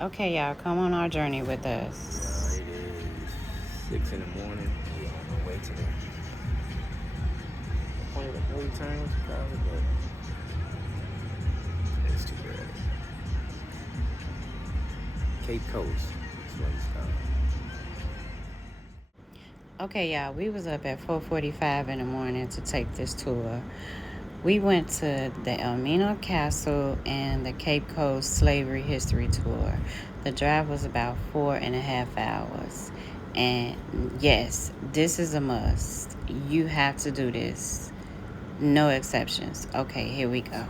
Okay, y'all, come on our journey with Well, us. it is 6 in the morning. We're on our way to the point of no return with Chicago, but it's too early. Cape Coast is what it's called. Okay, y'all, we was up at 4:45 in the morning to take this tour. We went to the Elmina Castle and the Cape Coast Slavery History Tour. The drive was about 4.5 hours. And yes, this is a must. You have to do this. No exceptions. Okay, here we go.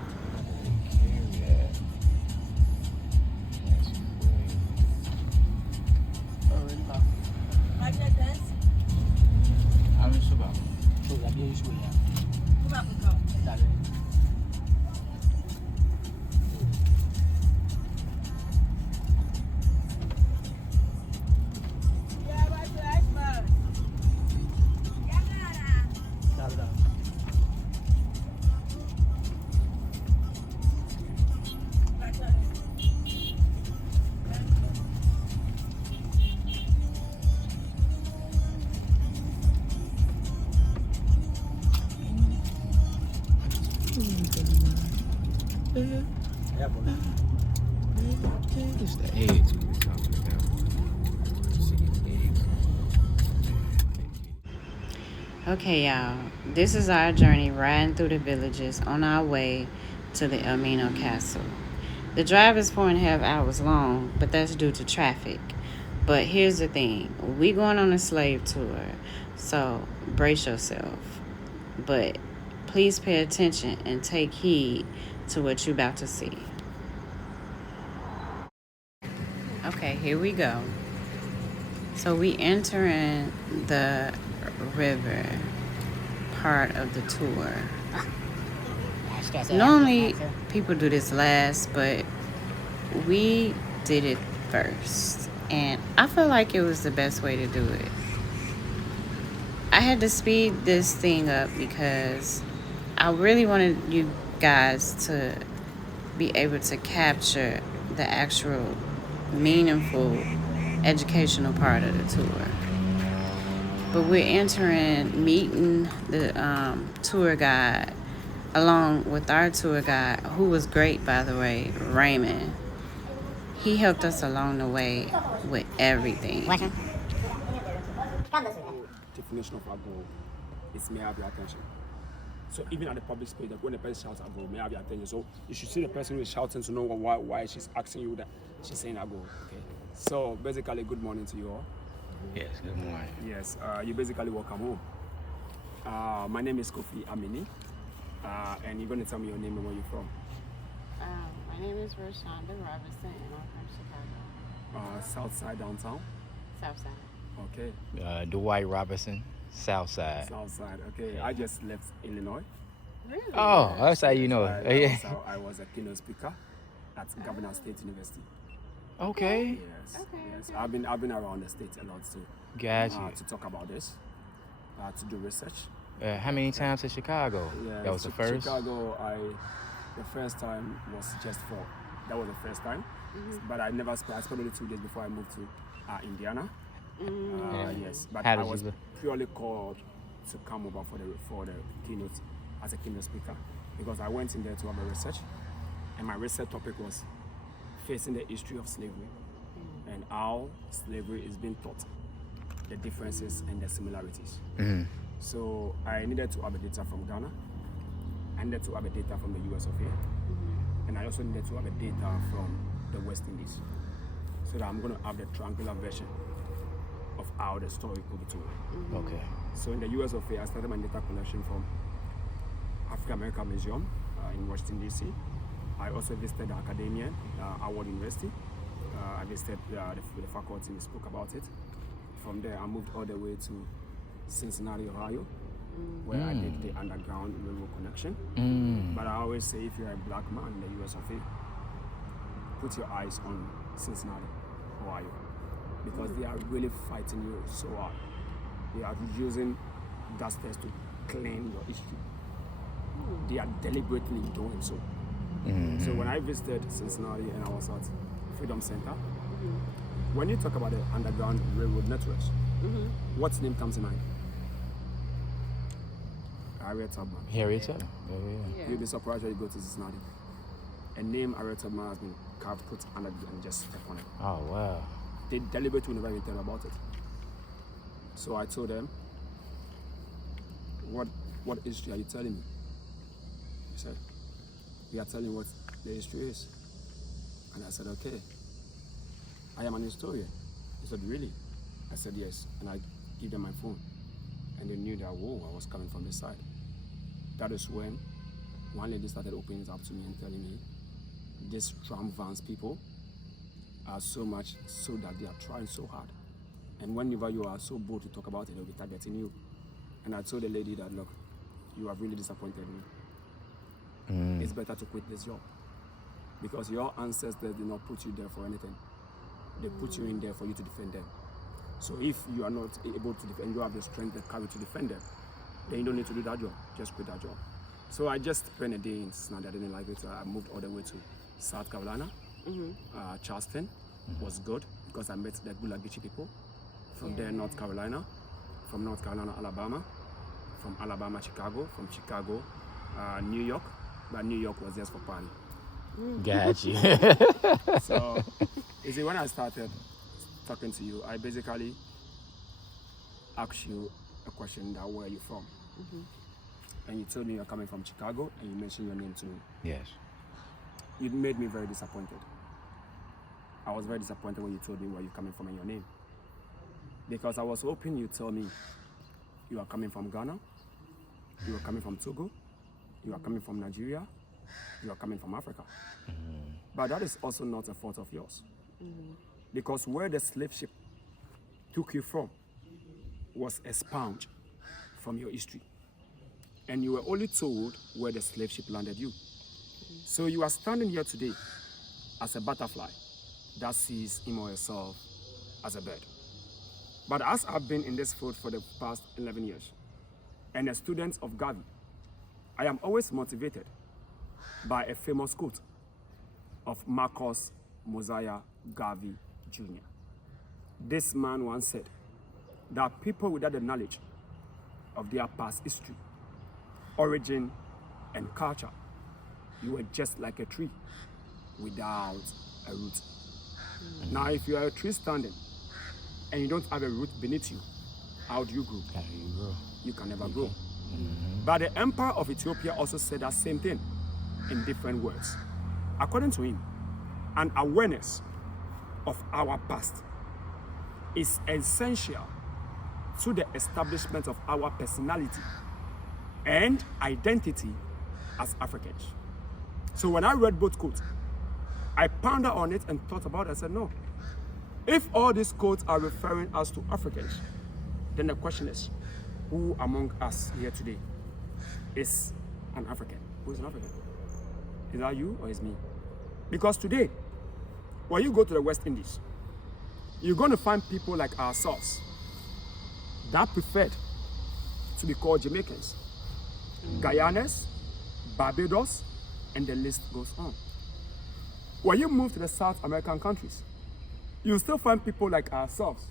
It's the eggs we were talking about. See these eggs. Okay, y'all, this is our journey riding through the villages on our way to the Elmina Castle. The drive is 4.5 hours long, but that's due to traffic. But here's the thing, we going on a slave tour, so brace yourself. But please pay attention and take heed to what you're about to see. Okay, here we go. So we entering the river part of the tour. Normally people do this last, but we did it first. And I feel like it was the best way to do it. I had to speed this thing up because I really wanted you guys to be able to capture the actual meaningful educational part of the tour. But we're meeting the tour guide along with our tour guide, who was great, by the way, Raymond. He helped us along the way with everything. Definition of ago is may have your attention. So even at the public space, when the person shouts ago, may have your attention. So you should see the person who is shouting to know why she's asking you that she's saying ago. Okay. So basically, good morning to you all. Yes, good morning. Yes, you basically welcome home. My name is Kofi Amini, and you're going to tell me your name and where you're from. My name is Rashonda Robinson, and I'm from Chicago. South side, downtown. South Side. Okay. Dwight Robertson, Southside. South side. Okay. I just left Illinois. Really? Oh, that's how you know I it. I was a keynote speaker at Governor State University. Okay. Yes. Okay, Yes. okay. I've been around the state a lot too. Gotcha. To talk about this, to do research. How many times to Chicago? Yeah, That was the first? Chicago, the first time was just that was the first time. Mm-hmm. But I spent only 2 days before I moved to Indiana. Yes, but How I did you was go? purely called to come over for the keynote as a keynote speaker because I went in there to have a research, and my research topic was facing the history of slavery and how slavery is being taught, the differences and the similarities. Mm-hmm. So I needed to have the data from Ghana, I needed to have the data from the US of A, and I also needed to have the data from the West Indies, so that I'm going to have the triangular version of how the story could be told. Okay. So in the US of A, I started my data collection from African American Museum in Washington DC. I also visited the Academia, Howard University. I visited the faculty and spoke about it. From there, I moved all the way to Cincinnati, Ohio, where I did the underground railroad connection. But I always say, if you're a black man in the US of A, put your eyes on Cincinnati, Ohio, because they are really fighting you so hard. They are using dusters to clean your history. They are deliberately doing so. So when I visited Cincinnati and I was at Freedom Center. When you talk about the underground railroad networks, what name comes in mind? Harriet Tubman. Harriet Tubman. Yeah. You'll be surprised when you go to Cincinnati. A name Harriet Tubman has been carved, put under it, and just step on it. Oh, wow. They deliberately never even tell about it. So I told them, what history are you telling me? He said, we are telling what the history is. And I said, okay. I am an historian. He said, really? I said, yes. And I gave them my phone. And they knew that, whoa, I was coming from this side. That is when one lady started opening up to me and telling me, these tram vans people are so much so that they are trying so hard. And whenever you are so bold to talk about it, they'll be targeting you. And I told the lady that, look, you have really disappointed me. It's better to quit this job. Because your ancestors did not put you there for anything. They put you in there for you to defend them. So if you are not able to defend, you have the strength, the courage to defend them, then you don't need to do that job. Just quit that job. So I just spent a day in Cincinnati. I didn't like it. So I moved all the way to South Carolina. Charleston was good because I met the Gulagichi people. From there, North Carolina. From North Carolina, Alabama. From Alabama, Chicago. From Chicago, New York. But New York was just for party. Got you. So, you see, when I started talking to you, I basically asked you a question that where are you from? And you told me you're coming from Chicago, and you mentioned your name to me. Yes. You made me very disappointed. I was very disappointed when you told me where you're coming from and your name. Because I was hoping you'd tell me you are coming from Ghana, you are coming from Togo, you are coming from Nigeria, you are coming from Africa. But that is also not a fault of yours. Because where the slave ship took you from was expunged from your history. And you were only told where the slave ship landed you. So you are standing here today as a butterfly that sees him or herself as a bird. But as I've been in this field for the past 11 years, and a student of Garvey, I am always motivated by a famous quote of Marcus Mosiah Garvey Jr. This man once said that people without the knowledge of their past history, origin, and culture, you were just like a tree without a root. Now, if you are a tree standing and you don't have a root beneath you, how do you grow? How do you grow? You can never grow. But the emperor of Ethiopia also said that same thing in different words. According to him, an awareness of our past is essential to the establishment of our personality and identity as Africans. So when I read both quotes, I pondered on it and thought about it. I said, no. If all these quotes are referring us to Africans, then the question is, who among us here today is an African? Who is an African? Is that you or is me? Because today, when you go to the West Indies, you're going to find people like ourselves that preferred to be called Jamaicans, Guyanese, Barbados, and the list goes on. When you move to the South American countries, you still find people like ourselves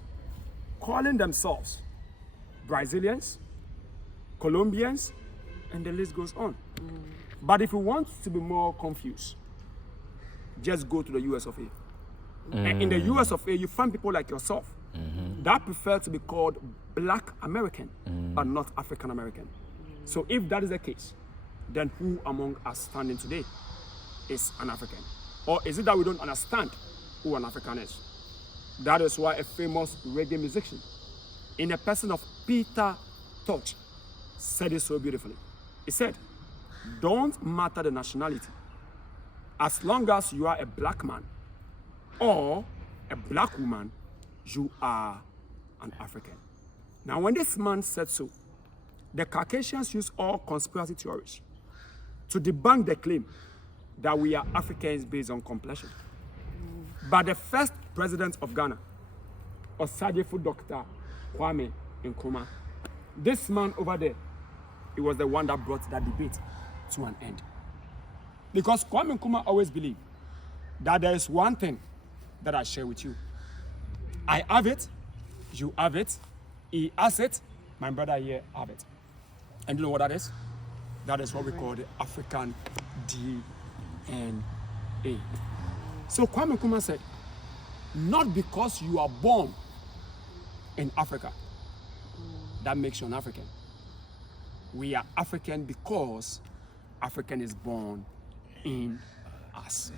calling themselves Brazilians, Colombians, and the list goes on. But if you want to be more confused, just go to the US of A. And in the US of A, you find people like yourself that prefer to be called Black American, but not African American. So if that is the case, then who among us standing today is an African? Or is it that we don't understand who an African is? That is why a famous reggae musician, in the person of Peter Tosh, said it so beautifully. He said, don't matter the nationality, as long as you are a black man or a black woman, you are an African. Now, when this man said so, the Caucasians use all conspiracy theories to debunk the claim that we are Africans based on complexion. But the first president of Ghana, Osagyefo Dr. Kwame Nkrumah, this man over there, he was the one that brought that debate to an end. Because Kwame Nkrumah always believed that there is one thing that I share with you. I have it, you have it, he has it, my brother here have it. And you know what that is? That is what we call the African DNA. So Kwame Nkrumah said, not because you are born in Africa, that makes you an African. We are African because African is born in us.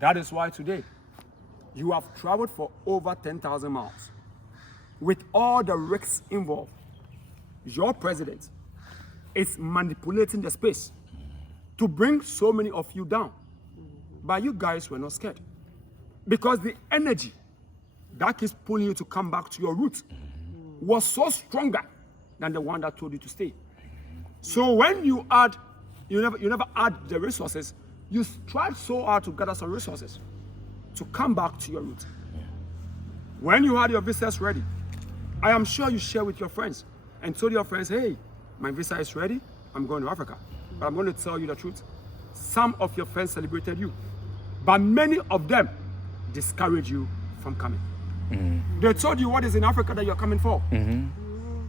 That is why today, you have traveled for over 10,000 miles. With all the risks involved, your president is manipulating the space to bring so many of you down. But you guys were not scared. Because the energy that keeps pulling you to come back to your roots was so stronger than the one that told you to stay. So when you never add the resources, you tried so hard to gather some resources to come back to your roots. When you had your visas ready, I am sure you share with your friends and told your friends, hey, my visa is ready, I'm going to Africa. But I'm going to tell you the truth. Some of your friends celebrated you, but many of them discouraged you from coming. They told you what is in Africa that you're coming for.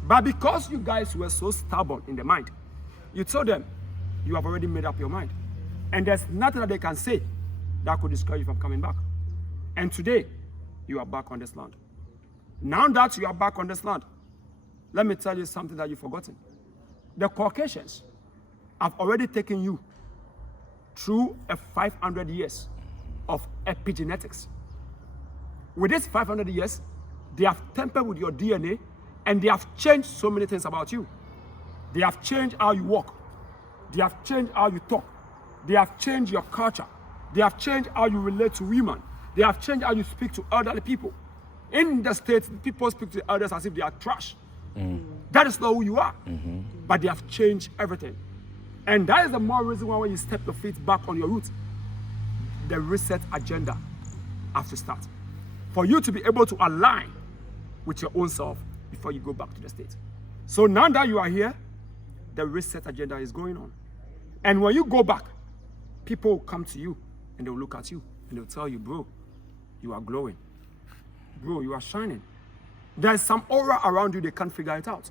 But because you guys were so stubborn in the mind, you told them you have already made up your mind. And there's nothing that they can say that could discourage you from coming back. And today, you are back on this land. Now that you are back on this land, let me tell you something that you've forgotten. The Caucasians have already taken you through a 500 years of epigenetics. With this 500 years, they have tampered with your DNA and they have changed so many things about you. They have changed how you walk. They have changed how you talk. They have changed your culture. They have changed how you relate to women. They have changed how you speak to elderly people. In the States, people speak to the elders as if they are trash. That is not who you are. But they have changed everything. And that is the more reason why when you step your feet back on your roots, the reset agenda has to start. For you to be able to align with your own self before you go back to the States. So now that you are here, the reset agenda is going on. And when you go back, people will come to you and they'll look at you and they'll tell you, bro, you are glowing. Bro, you are shining. There's some aura around you, they can't figure it out.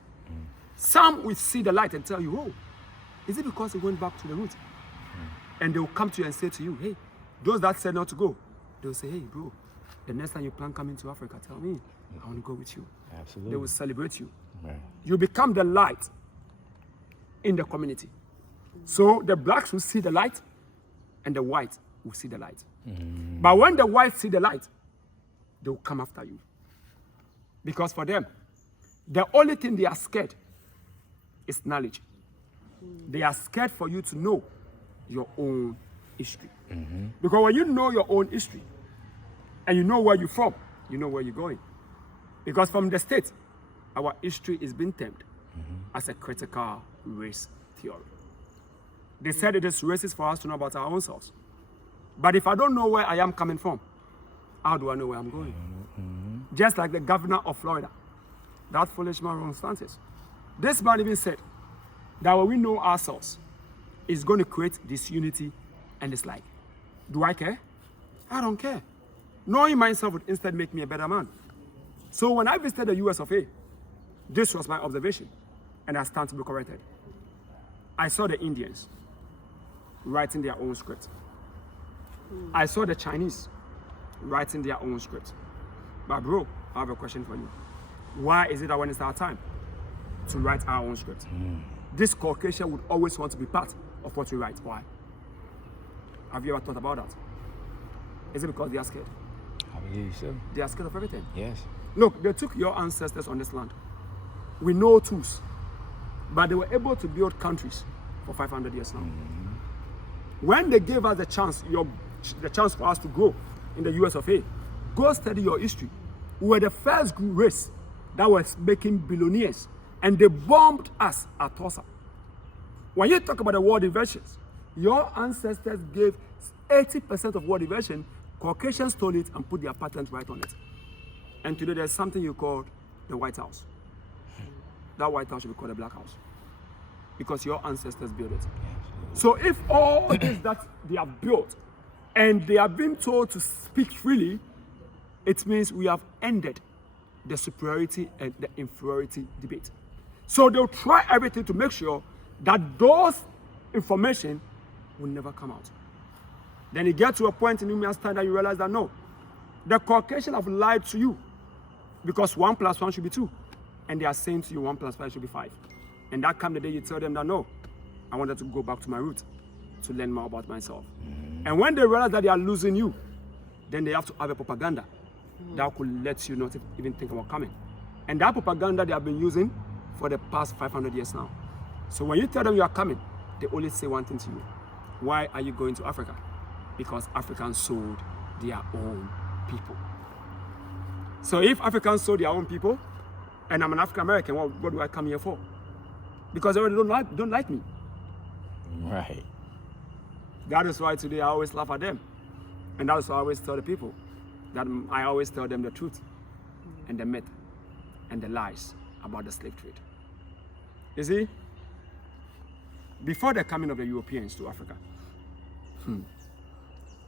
Some will see the light and tell you, oh, is it because he went back to the roots? And they'll come to you and say to you, hey, those that said not to go, they'll say, hey, bro, the next time you plan coming to Africa, tell me, I want to go with you. Absolutely. They will celebrate you. Right. You become the light in the community. So the blacks will see the light and the whites will see the light. But when the whites see the light, they will come after you. Because for them, the only thing they are scared is knowledge. They are scared for you to know your own history. Because when you know your own history and you know where you're from, you know where you're going. Because from the States, our history is being termed as a critical race theory. They said it is racist for us to know about our own selves. But if I don't know where I am coming from, how do I know where I'm going? Just like the governor of Florida, that foolish man Ron DeSantis. This man even said that when we know ourselves, it's going to create disunity, and it's like, do I care? I don't care. Knowing myself would instead make me a better man. So when I visited the US of A, this was my observation, and I stand to be corrected. I saw the Indians writing their own script. I saw the Chinese writing their own script. But bro, I have a question for you. Why is it that when it's our time to write our own script, this Caucasian would always want to be part of what we write? Why? Have you ever thought about that? Is it because they are scared? I believe so. They are scared of everything. Yes. Look, they took your ancestors on this land with no tools, but they were able to build countries for 500 years now. When they gave us the chance for us to grow in the US of A, go study your history. We were the first race that was making billionaires, and they bombed us at Tulsa. When you talk about the world inventions, your ancestors gave 80% of world invention. Caucasians stole it and put their patent right on it. And today there's something you call the White House. That White House should be called the Black House, because your ancestors built it. So if all this that they have built and they are being told to speak freely it means we have ended the superiority and the inferiority debate. So they'll try everything to make sure that those information will never come out. Then you get to a point in human time that you realize that no, the Caucasians have lied to you because 1 + 1 should be 2. And they are saying to you 1 + 5 should be 5. And that comes the day you tell them that no, I wanted to go back to my roots to learn more about myself. And when they realize that they are losing you, then they have to have a propaganda that could let you not even think about coming. And that propaganda they have been using for the past 500 years now. So when you tell them you are coming, they only say one thing to you. Why are you going to Africa? Because Africans sold their own people. So if Africans sold their own people, and I'm an African American, what do I come here for? Because they already don't like me. Right. That is why today I always laugh at them. And that is why I always tell the people that I always tell them the truth and the myth and the lies about the slave trade. You see, before the coming of the Europeans to Africa,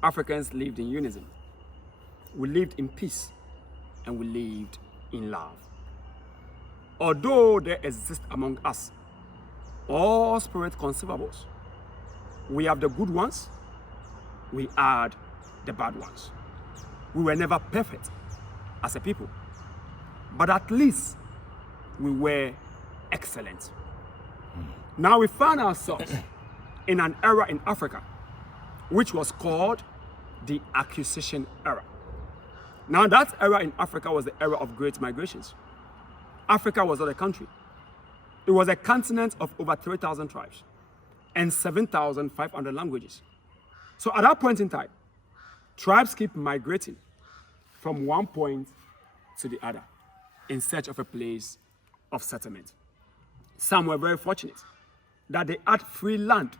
Africans lived in unison. We lived in peace and we lived in love. Although there exist among us all spirit conceivables, we have the good ones, we had the bad ones. We were never perfect as a people, but at least we were excellent. Now we found ourselves in an era in Africa which was called the acquisition era. Now that era in Africa was the era of great migrations. Africa was not a country. It was a continent of over 3,000 tribes and 7,500 languages. So at that point in time, tribes keep migrating from one point to the other in search of a place of settlement. Some were very fortunate that they had free land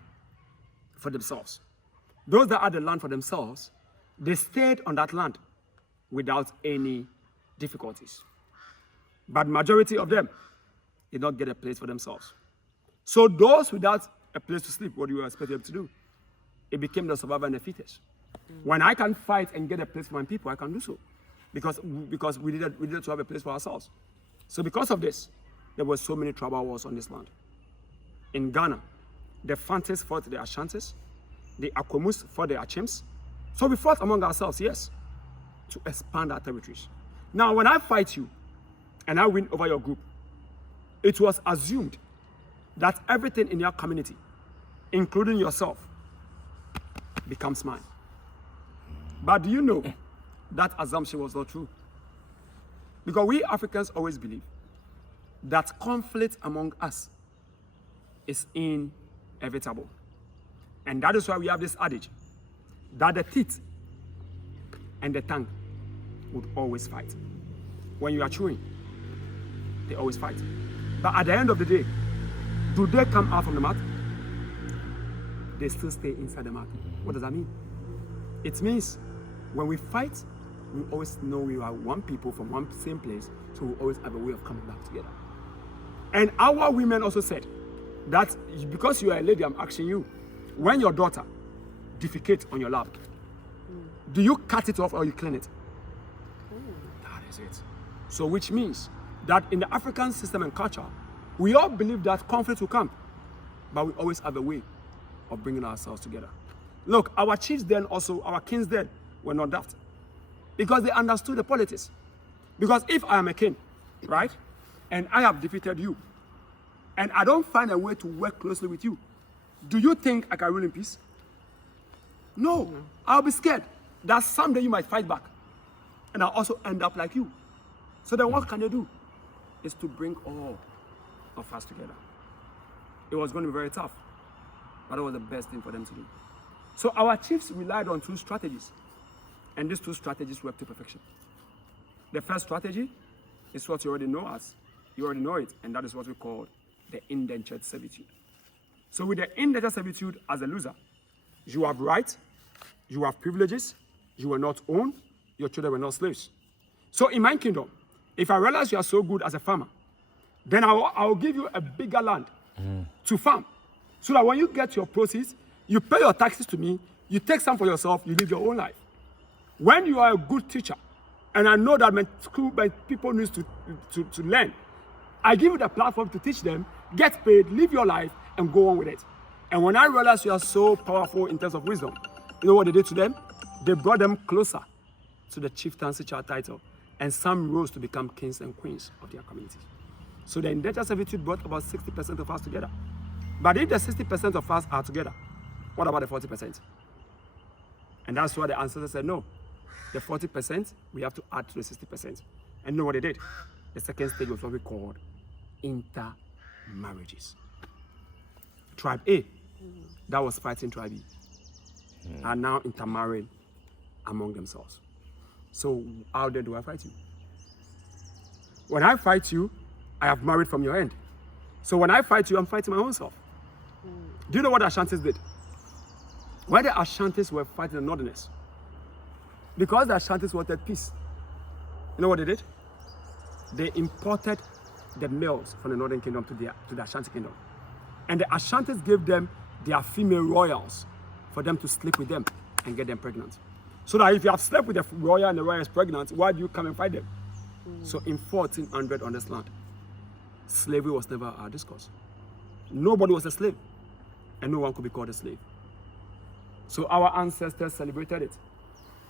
for themselves. Those that had the land for themselves, they stayed on that land without any difficulties. But majority of them did not get a place for themselves. So those without a place to sleep, what do you expect them to do? It became the survivor and the fittest. When I can fight and get a place for my people, I can do so. Because we needed to have a place for ourselves. So because of this, there were so many tribal wars on this land. In Ghana, the Fantis fought the Ashantis, the Akwamus fought the Achims. So we fought among ourselves, yes, to expand our territories. Now, when I fight you and I win over your group, it was assumed that everything in your community, including yourself, becomes mine. But do you know that assumption was not true? Because we Africans always believe that conflict among us is inevitable. And that is why we have this adage that the teeth and the tongue would always fight. When you are chewing, they always fight. But at the end of the day, do they come out from the mouth? They still stay inside the mouth. What does that mean? It means when we fight, we always know we are one people from one same place, so we always have a way of coming back together. And our women also said that because you are a lady, I'm asking you, when your daughter defecates on your lap, do you cut it off or you clean it? That is it. So which means that in the African system and culture, we all believe that conflict will come, but we always have a way of bringing ourselves together. Look, our chiefs then also, our kings then, were not daft. Because they understood the politics. Because if I am a king, right, and I have defeated you, and I don't find a way to work closely with you, do you think I can rule in peace? No. I'll be scared that someday you might fight back, and I'll also end up like you. So then what can they do? Is to bring all of us together. It was going to be very tough, but it was the best thing for them to do. So our chiefs relied on 2 strategies, and these 2 strategies worked to perfection. The first strategy is what you already know as, you already know it, and that is what we call the indentured servitude. So with the indentured servitude as a loser, you have rights, you have privileges, you were not owned, your children were not slaves. So in my kingdom, if I realize you are so good as a farmer, then I'll give you a bigger land to farm. So that when you get your proceeds, you pay your taxes to me, you take some for yourself, you live your own life. When you are a good teacher, And I know that my people need to learn. I give you the platform to teach them, get paid, live your life, and go on with it. And when I realized you are so powerful in terms of wisdom, you know what they did to them? They brought them closer to the chieftaincy title, and some rose to become kings and queens of their communities. So the indentured servitude brought about 60% of us together. But if the 60% of us are together, what about the 40%? And that's why the ancestors said, no, the 40%, we have to add to the 60%. And you know what they did? The second stage was what we called intermarriages. Tribe A, that was fighting tribe B, are now intermarrying among themselves. So how then do I fight you? When I fight you, I have married from your end. So when I fight you, I'm fighting my own self. Do you know what the Ashantis did? When the Ashantis were fighting the Northerners, because the Ashantis wanted peace, you know what they did? They imported the males from the Northern Kingdom to the Ashanti Kingdom. And the Ashantis gave them their female royals for them to sleep with them and get them pregnant. So that if you have slept with the royal and the royal is pregnant, why do you come and fight them? So in 1400 on this land, slavery was never our discourse. Nobody was a slave, and no one could be called a slave. So our ancestors celebrated it.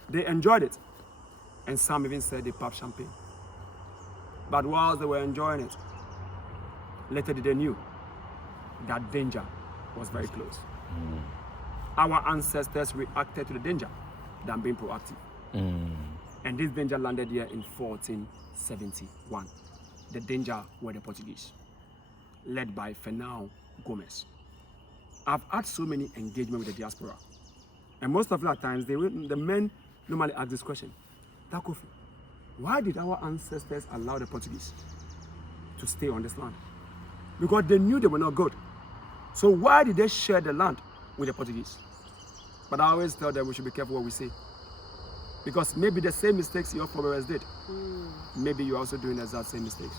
They enjoyed it. And some even said they popped champagne. But whilst they were enjoying it, later they knew that danger was very close. Our ancestors reacted to the danger than being proactive. And this danger landed here in 1471. The danger were the Portuguese, led by Fernão Gomes. I've had so many engagements with the diaspora. And most of the times, the men normally ask this question, Takofi, why did our ancestors allow the Portuguese to stay on this land? Because they knew they were not good. So why did they share the land with the Portuguese? But I always tell them we should be careful what we say. Because maybe the same mistakes your forebears did, maybe you're also doing the exact same mistakes.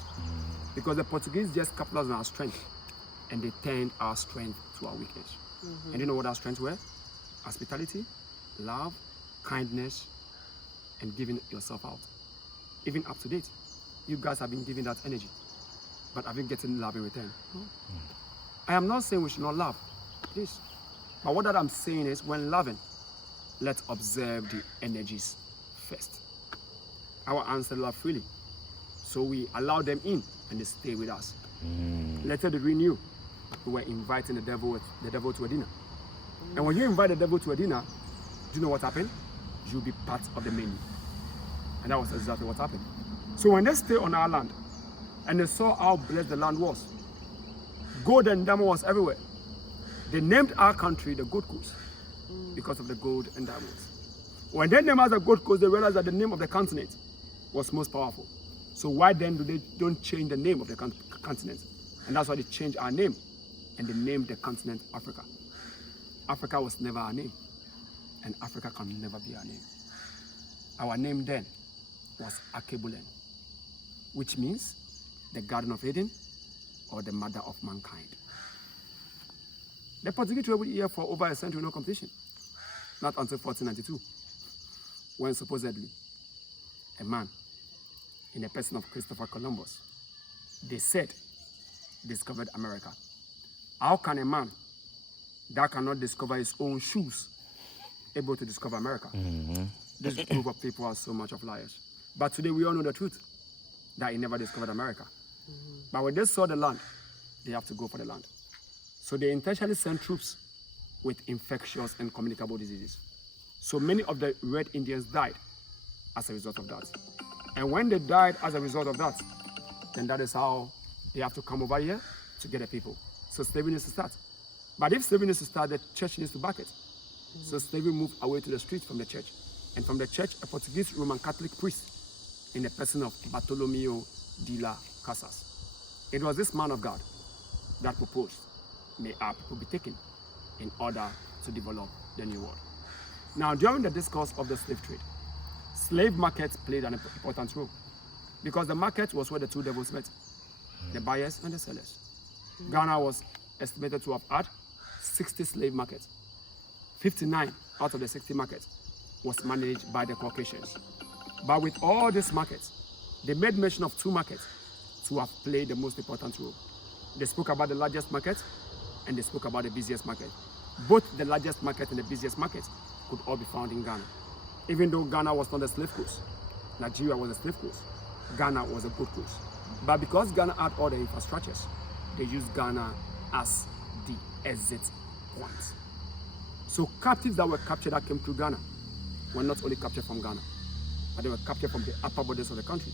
Because the Portuguese just capitalized on our strength, and they turned our strength to our weakness. And you know what our strengths were? Hospitality, love, kindness, and giving yourself out. Even up to date, you guys have been giving that energy, but have been getting love in return. I am not saying we should not love, please. But what that I'm saying is, when loving, let's observe the energies first. Our ancestors love freely, so we allow them in and they stay with us. Later we knew we were inviting the devil to a dinner. And when you invite the devil to a dinner, do you know what happened? You'll be part of the menu. And that was exactly what happened. So when they stayed on our land and they saw how blessed the land was, gold and diamond was everywhere, they named our country the Gold Coast because of the gold and diamonds. When they named us the Gold Coast, they realized that the name of the continent was most powerful. So why then don't change the name of the continent? And that's why they changed our name and they named the continent Africa. Africa was never our name, and Africa can never be our name. Our name then was Akebulen, which means the Garden of Eden or the mother of mankind. The Portuguese were here for over a century, no competition. Not until 1492, when supposedly a man in the person of Christopher Columbus, they said, discovered America. How can a man that cannot discover his own shoes able to discover America? This group of people are so much of liars. But today we all know the truth, that he never discovered America. But when they saw the land, they have to go for the land. So they intentionally sent troops with infectious and communicable diseases. So many of the Red Indians died as a result of that. And when they died as a result of that, then that is how they have to come over here to get the people. So slavery needs to start. But if slavery needs to start, the church needs to back it. So slavery moved away to the street from the church. And from the church, a Portuguese Roman Catholic priest in the person of Bartolomeo de las Casas. It was this man of God that proposed, may our people be taken in order to develop the new world. Now, during the discourse of the slave trade, slave markets played an important role because the market was where the two devils met, the buyers and the sellers. Ghana was estimated to have had 60 slave markets. 59 out of the 60 markets was managed by the Caucasians. But with all these markets, they made mention of two markets to have played the most important role. They spoke about the largest market and they spoke about the busiest market. Both the largest market and the busiest market could all be found in Ghana. Even though Ghana was not a slave coast, Nigeria was a slave coast, Ghana was a gold coast. But because Ghana had all the infrastructures, they used Ghana as the exit point. So captives that were captured that came through Ghana were not only captured from Ghana, but they were captured from the upper borders of the country.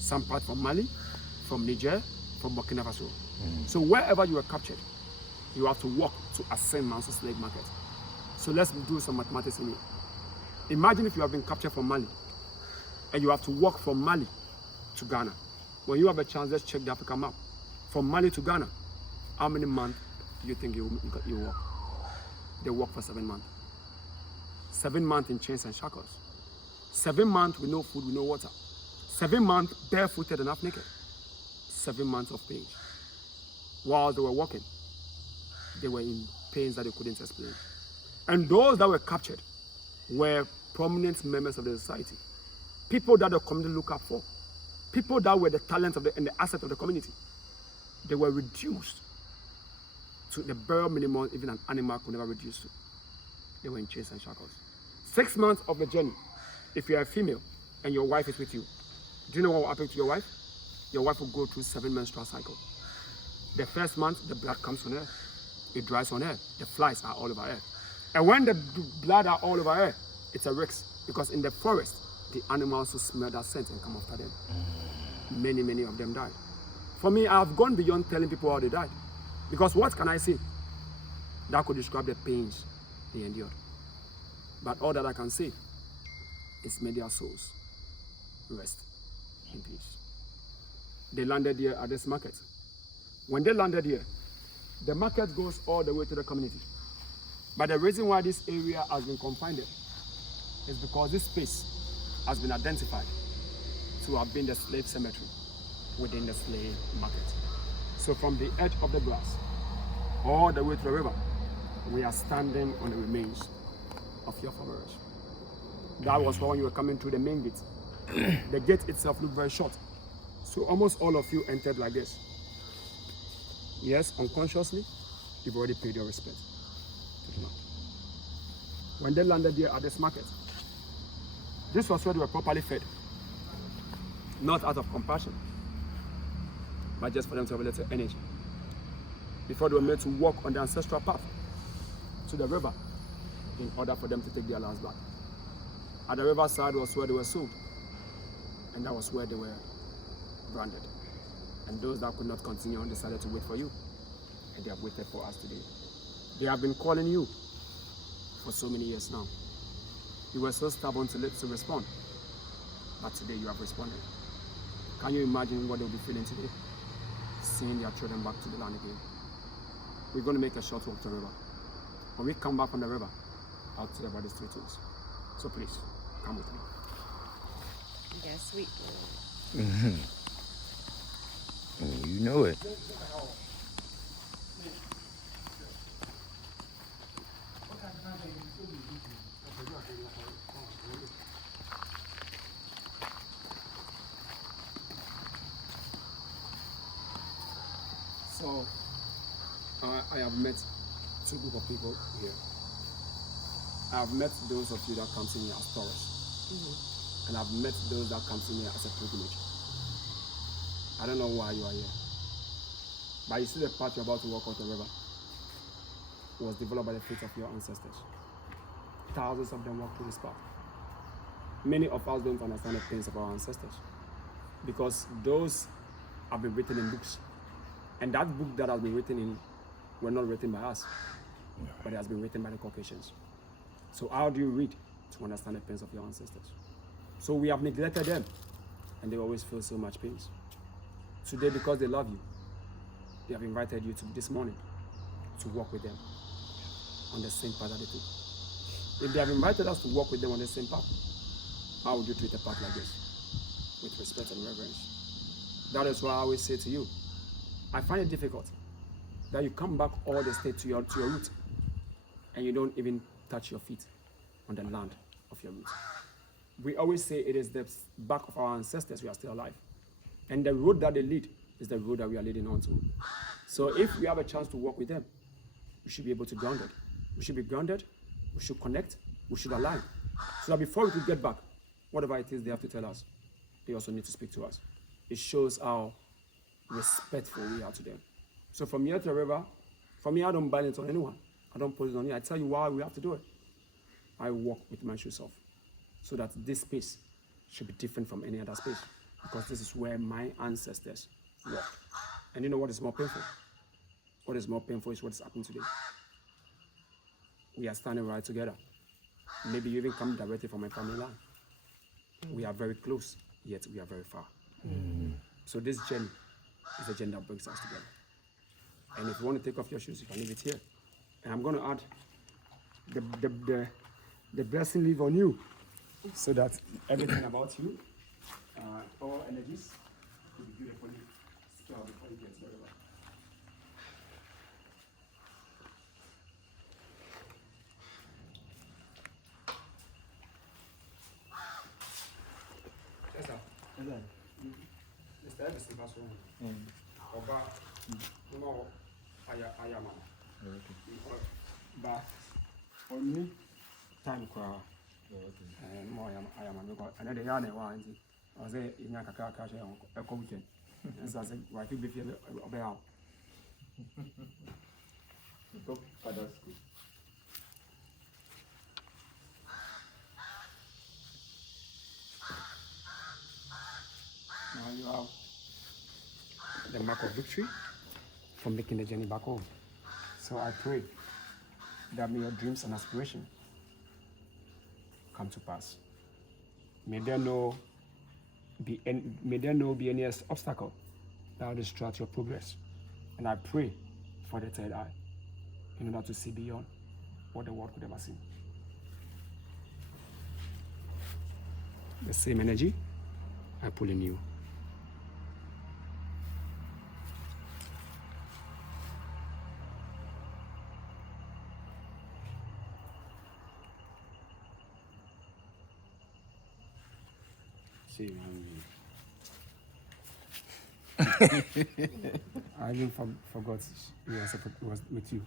Some part from Mali, from Niger, from Burkina Faso. So wherever you were captured, you have to walk to ascend Manso's slave market. So let's do some mathematics in it. Imagine if you have been captured from Mali and you have to walk from Mali to Ghana. When you have a chance, let's check the African map. From Mali to Ghana, how many months do you think you walk? They walk for 7 months. 7 months in chains and shackles. 7 months with no food, with no water. 7 months barefooted and half naked. 7 months of pain. While they were walking, they were in pains that they couldn't explain. And those that were captured were prominent members of the society. People that the community look up for. People that were the talent of and the asset of the community. They were reduced to the bare minimum even an animal could never reduce to. They were in chains and shackles. 6 months of the journey, if you are a female and your wife is with you, do you know what will happen to your wife? Your wife will go through 7 menstrual cycles. The first month, the blood comes on her. It dries on her. The flies are all over her. And when the blood are all over her, it's a risk. Because in the forest, the animals will smell that scent and come after them. Many of them died. For me, I've gone beyond telling people how they died. Because what can I say that could describe the pains they endured? But all that I can say is may their souls rest in peace. They landed here at this market. When they landed here, the market goes all the way to the community. But the reason why this area has been confined is because this space has been identified to have been the slave cemetery within the slave market. So from the edge of the grass all the way to the river, we are standing on the remains of your forefathers. That was when you were coming through the main gate. The gate itself looked very short. So almost all of you entered like this. Yes, unconsciously, you've already paid your respect to the Lord. When they landed here at this market, this was where they were properly fed. Not out of compassion, but just for them to have a little energy. Before they were made to walk on the ancestral path to the river in order for them to take their last blood. At the riverside was where they were sold, and that was where they were branded. And those that could not continue on decided to wait for you, and they have waited for us today. They have been calling you for so many years now. You were so stubborn to respond, but today you have responded. Can you imagine what they'll be feeling today? Seeing their children back to the land again. We're going to make a short walk to the river. When we come back from the river, out to the Valley Street Tools. So please, come with me. Yes, we will. You know it. So, I have met two groups of people here. I have met those of you that come to me as tourists, and I've met those that come to me as a pilgrimage. I don't know why you are here, but you see the path you're about to walk out the river was developed by the faith of your ancestors. Thousands of them walked through this path. Many of us don't understand the pains of our ancestors because those have been written in books. And that book that has been written in were not written by us, but it has been written by the Caucasians. So how do you read to understand the pains of your ancestors? So we have neglected them, and they always feel so much pain. Today, because they love you, they have invited you to this morning to walk with them on the same path that they took. If they have invited us to walk with them on the same path, how would you treat a path like this? With respect and reverence. That is why I always say to you, I find it difficult that you come back all the state to your root and you don't even touch your feet on the land of your root. We always say it is the back of our ancestors we are still alive. And the road that they lead is the road that we are leading on to. So if we have a chance to walk with them, we should be able to ground it. We should be grounded, we should connect, we should align. So that before we could get back, whatever it is they have to tell us, they also need to speak to us. It shows how respectful we are to them. So from here to the river, for me, I don't bind it on anyone. I don't put it on you. I tell you why we have to do it. I walk with my shoes off. So that this space should be different from any other space. Because this is where my ancestors walked. And you know what is more painful? What is more painful is what is happening today. We are standing right together. Maybe you even come directly from my family line. We are very close, yet we are very far. So this journey is a journey that brings us together. And if you want to take off your shoes, you can leave it here. And I'm going to add the blessing leave on you, so that everything about you, all energies, will be beautifully stored before you get to the river. Yes, sir. Mr. Everson pass on. Oba, no, I am. But for me, time crowd. And more I am because another yarn one. I was in Yakaka a weekend. And so I said, why could be feel about? Now you have the mark of victory for making the journey back home. So I pray that may your dreams and aspirations come to pass. May there no be any obstacle that will distract your progress. And I pray for the third eye in order to see beyond what the world could ever see. The same energy I pull in you. See, I even forgot it was with you.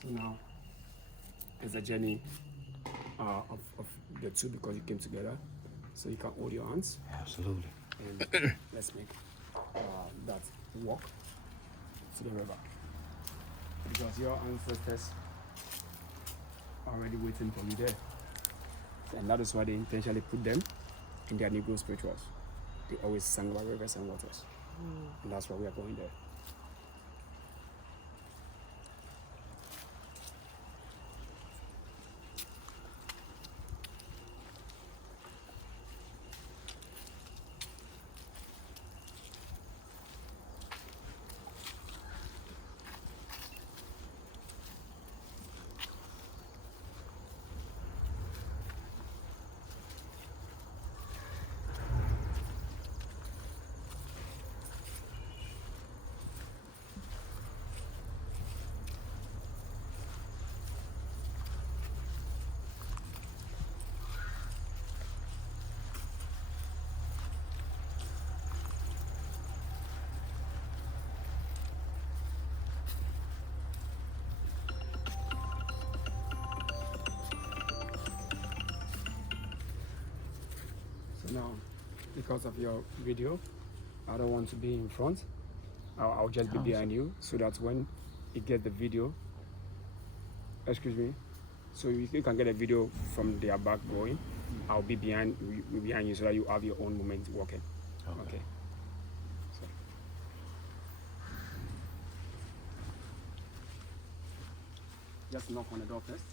So now it's a journey of the two, because you came together. So you can hold your hands. Absolutely. And let's make that walk to the river. Because your ancestors are already waiting for you there. And that is why they intentionally put them in their Negro spirituals. They always sang about rivers and waters. And that's why we are going there. So now, because of your video, I don't want to be in front. I'll just be behind you, so that when you get the video, excuse me, so you can get a video from their back going, I'll be behind you, so that you have your own moment walking. Okay. So. Just knock on the door first.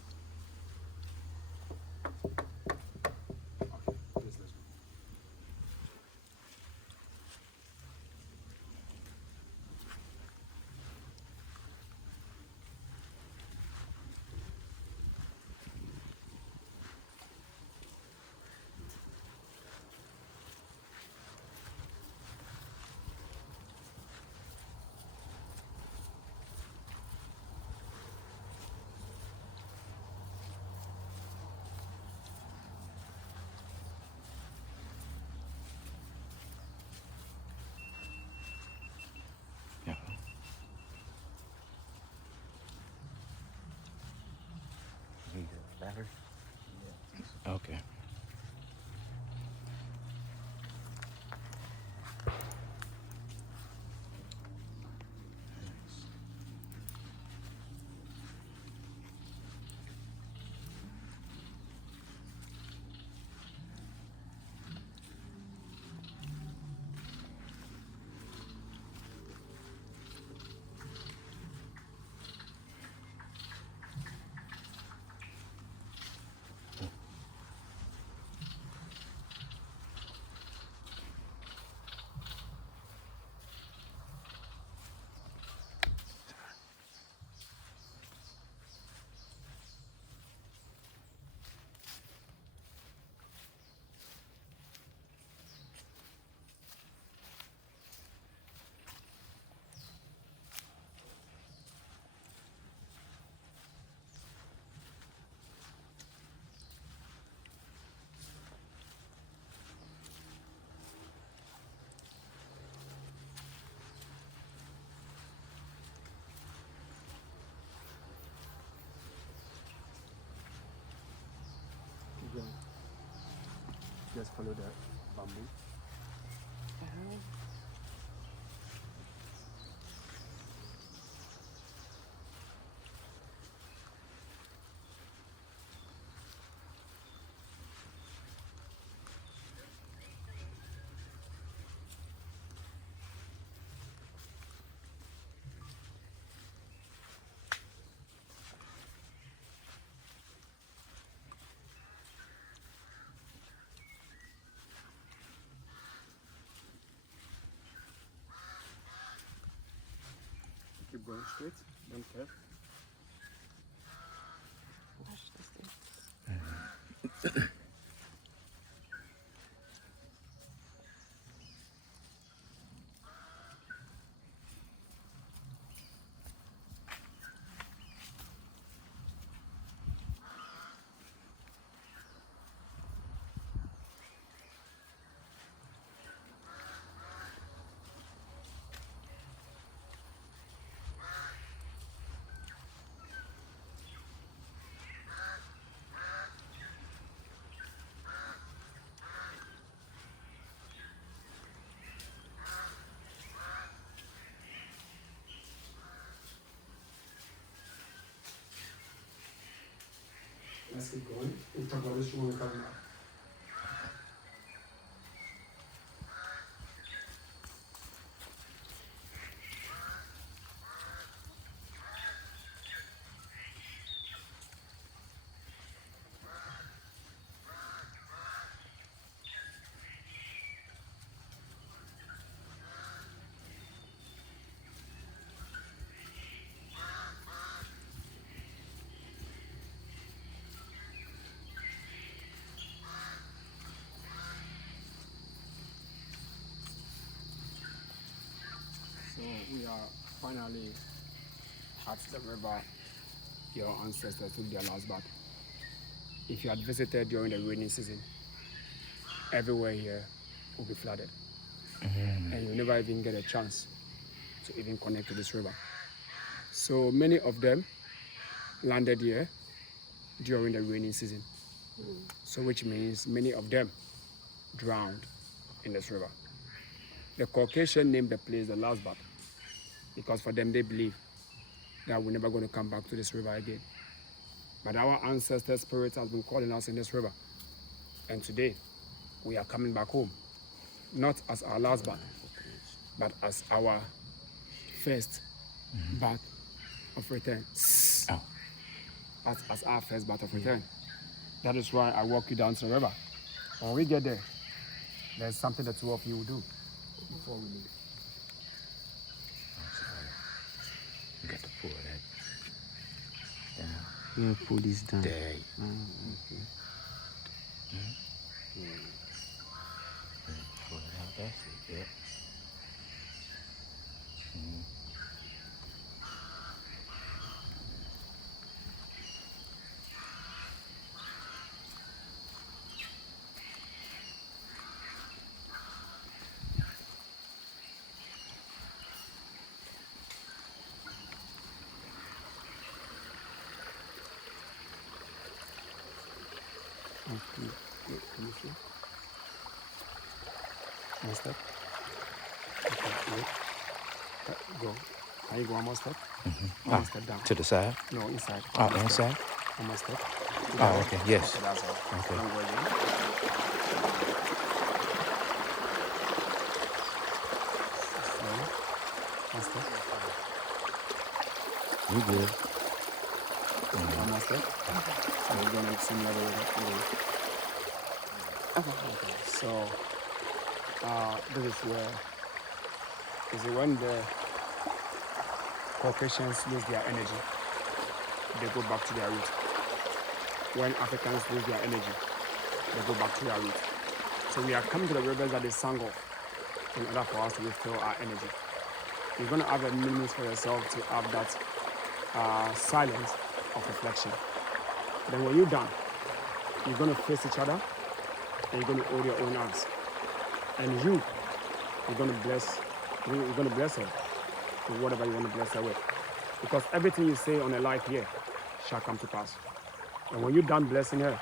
Okay, please, let's go. matter. Okay. Keep going. Just follow the bamboo. Keep going straight, don't curve. Watch this thing. Let's keep going. We'll talk about this when we come back. So we are finally at the river your ancestors took their last bath. If you had visited during the rainy season, everywhere here will be flooded. And you'll never even get a chance to even connect to this river. So many of them landed here during the rainy season. So which means many of them drowned in this river. The Caucasian named the place the last bath because for them they believe that we're never going to come back to this river again. But our ancestor spirit has been calling us in this river. And today we are coming back home. Not as our last bath, but as our first bath of return. As our first bath of return. That is why I walk you down to the river. When we get there, there's something the two of you will do before we leave. You got to pull that down. Yeah, pull this down. There. Okay. Pull it out. That's it. Yep. Okay. Wait, can you see? One step. Okay, wait. Go. Can you go one more step? One more step down. To the side? No, inside. Oh, One more step. inside? One more step. Oh, okay, yes. Okay, that's all. Okay. Don't go again. Slowly. One step. You good. One more step. So we're going to similar way. Okay. So this is where when the Caucasians lose their energy, they go back to their root. When Africans lose their energy, they go back to their root. So we are coming to the rivers that they sang of in order for us to refill our energy. You're going to have a minute for yourself to have that silence of reflection. Then when you're done, you're going to face each other and you're going to hold your own hands. And you're going to bless her with whatever you want to bless her with. Because everything you say on her life here shall come to pass. And when you're done blessing her,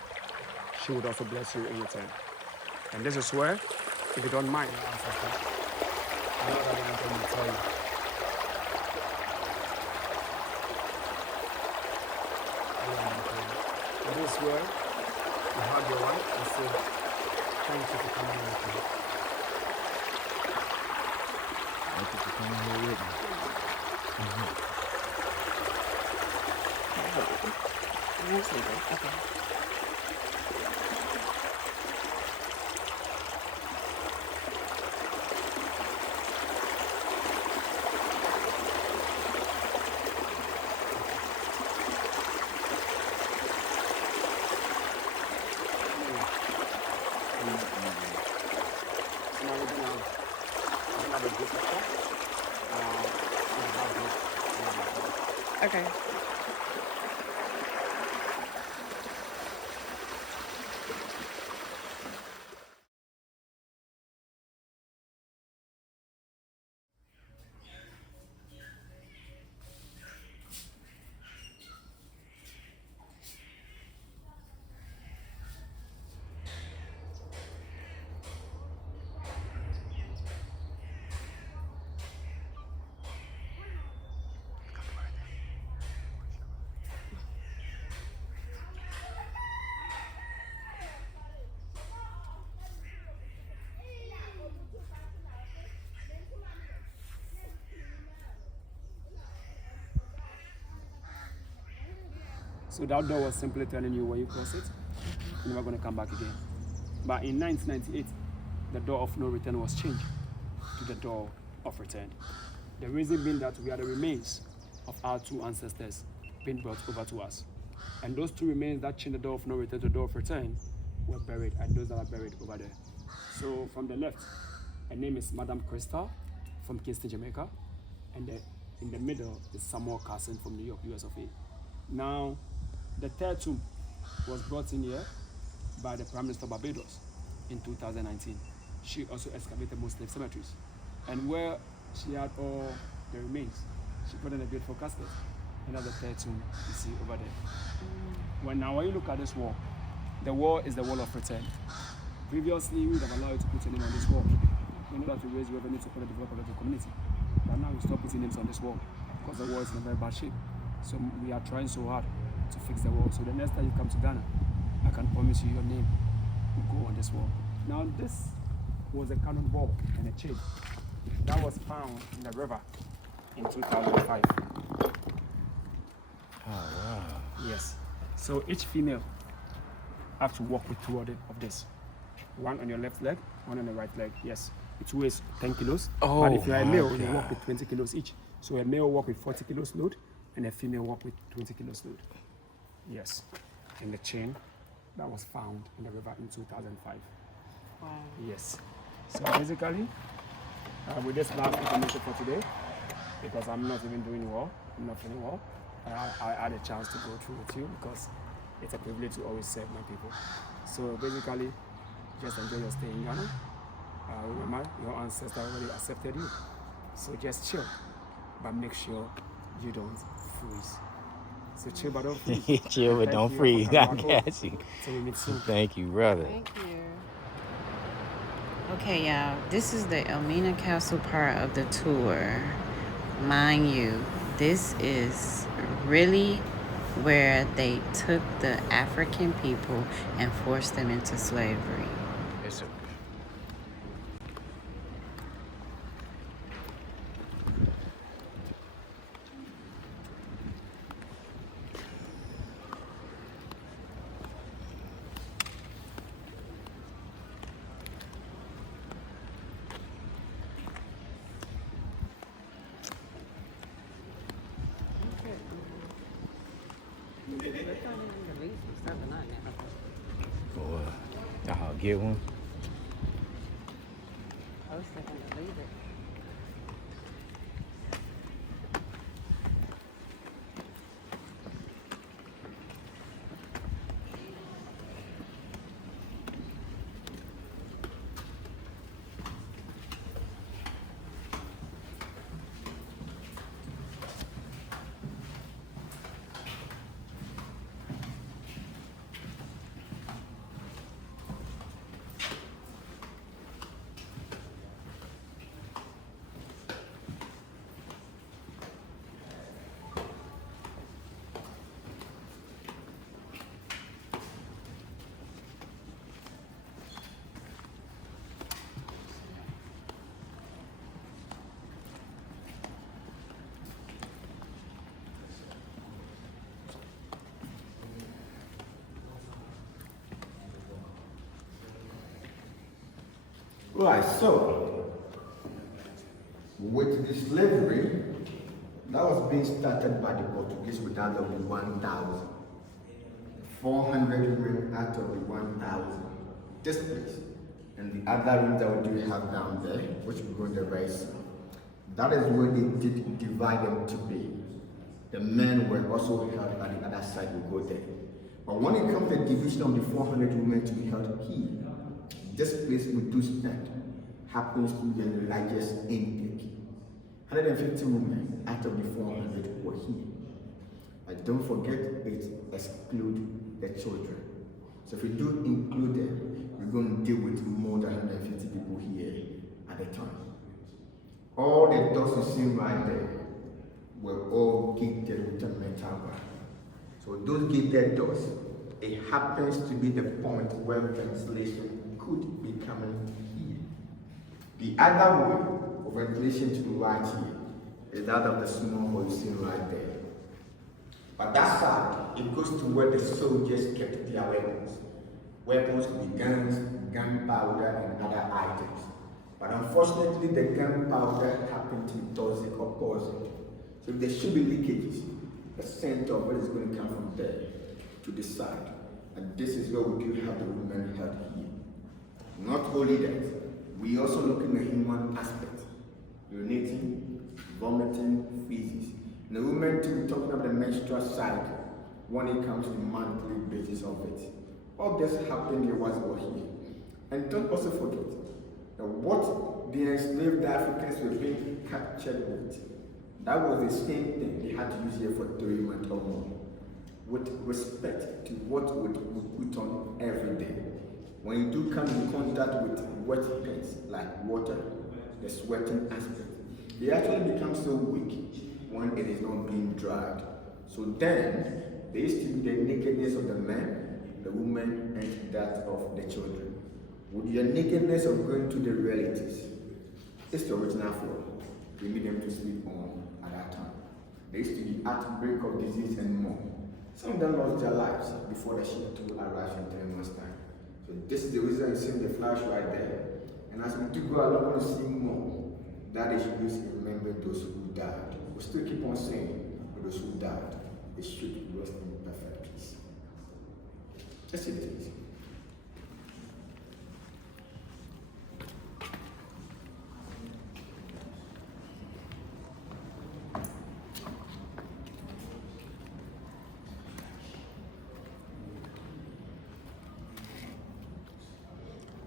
she would also bless you in return. And this is where, if you don't mind, I know that I'm going to tell you. And this is where you hug your wife and say, thank you for coming with me. Thank you for coming here with me. Okay. Okay. So that door was simply telling you when you cross it, you're never going to come back again. But in 1998, the door of no return was changed to the door of return. The reason being that we are the remains of our two ancestors being brought over to us. And those two remains that changed the door of no return to the door of return were buried, and those that are buried over there. So from the left, her name is Madame Crystal from Kingston, Jamaica. And in the middle is Samuel Carson from New York, US of A. Now, the third tomb was brought in here by the Prime Minister of Barbados in 2019. She also excavated most slave cemeteries. And where she had all the remains, she put in a beautiful casket. And that's the third tomb you see over there. Now when you look at this wall, the wall is the wall of return. Previously, we would have allowed you to put your name on this wall in order to raise revenue to support the development of the community. But now we stop putting names on this wall because the wall is in a very bad shape. So we are trying so hard to fix the wall. So the next time you come to Ghana, I can promise you your name will go on this wall. Now this was a cannonball and a chain that was found in the river in 2005. Oh, wow. Yes. So each female have to walk with two of this. One on your left leg, one on the right leg. Yes. It weighs 10 kilos. Oh, but if you're a male, my you walk God. with 20 kilos each. So a male walk with 40 kilos load and a female walk with 20 kilos load. Yes. And the chain that was found in the river in 2005. Wow. Yes. So basically, with this last information for today, because I'm not even doing well, I'm not feeling well, I had a chance to go through with you because it's a privilege to always serve my people. So basically, just enjoy your stay in Ghana. Remember, your ancestors already accepted you. So just chill, but make sure you don't freeze. So chill but don't freeze. Chill but Thank don't you, freeze. Papa I Marco. got you. So we meet soon. Thank you, brother. Thank you. Okay, y'all. This is the Elmina Castle part of the tour. Mind you, this is really where they took the African people and forced them into slavery. It's a I'll get one. I was thinking to leave it. Right, so with the slavery that was being started by the Portuguese with out of the 1,000, 400 women out of the 1,000, this place, and the other room that we do have down there, which we're going to very soon. That is where they did divide them to be. The men were also held at the other side, we go there. But when it comes to the division of the 400 women to be held here, this place we do spend happens to be the largest intake. 150 women out of the 400 were here. But don't forget, it excludes the children. So if we do include them, we're going to deal with more than 150 people here at the time. All the doors you see right there were all gated with a metal bar. So those gated doors, it happens to be the point where ventilation could be coming here. The other way of ventilation to the right here is that of the small hole you see right there. But that side, it goes to where the soldiers kept their weapons. Weapons could be guns, gunpowder, and other items. But unfortunately, the gunpowder happened to be toxic or poison. So there should be leakages. The center of it is going to come from there to the side. And this is where we do have the women held here. Not only that, we also look in the human aspect. Urinating, vomiting, feces. And the women too, talking about the menstrual cycle when it comes to the monthly basis of it. All this happened here was here. And don't also forget that what the enslaved Africans were being captured with, that was the same thing they had to use here for 3 months or more. With respect to what we put on every day. When you do come in contact with wet things like water, the sweating aspect, they actually become so weak when it is not being dried. So then, there used to be the nakedness of the men, the women, and that of the children. With the nakedness of going to the relatives, it's the original floor. We need them to sleep on at that time. There used to be outbreak of disease and more. Some of them lost their lives before the ship to arrive in 10 months' time. So this is the reason you see the flash right there. And as we do go along, we're going to see more. That is used to remember those who died. We still keep on saying, for those who died, they should rest in perfect peace. That's it.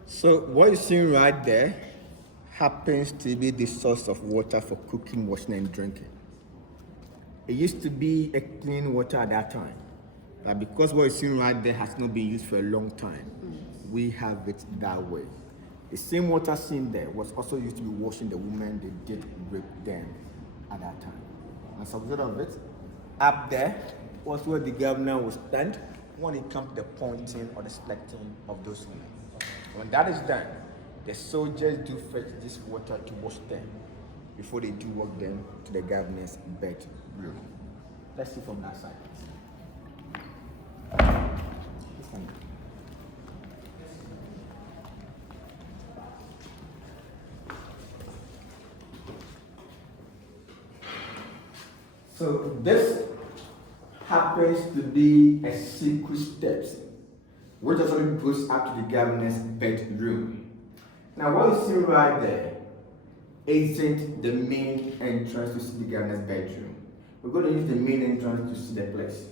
So what you're seeing right there happens to be the source of water for cooking, washing, and drinking. It used to be a clean water at that time. But because what you're seeing right there has not been used for a long time, we have it that way. The same water seen there was also used to be washing the women they did rape them at that time. As a result of it, up there was where the governor would stand when it comes to the pointing or the selecting of those women. When that is done, the soldiers do fetch this water to wash them before they do walk them to the governor's bedroom. Let's see from that side. So this happens to be a secret steps, which actually goes up to the governor's bedroom. Now what you see right there isn't the main entrance to see the governor's bedroom. We're going to use the main entrance to see the place.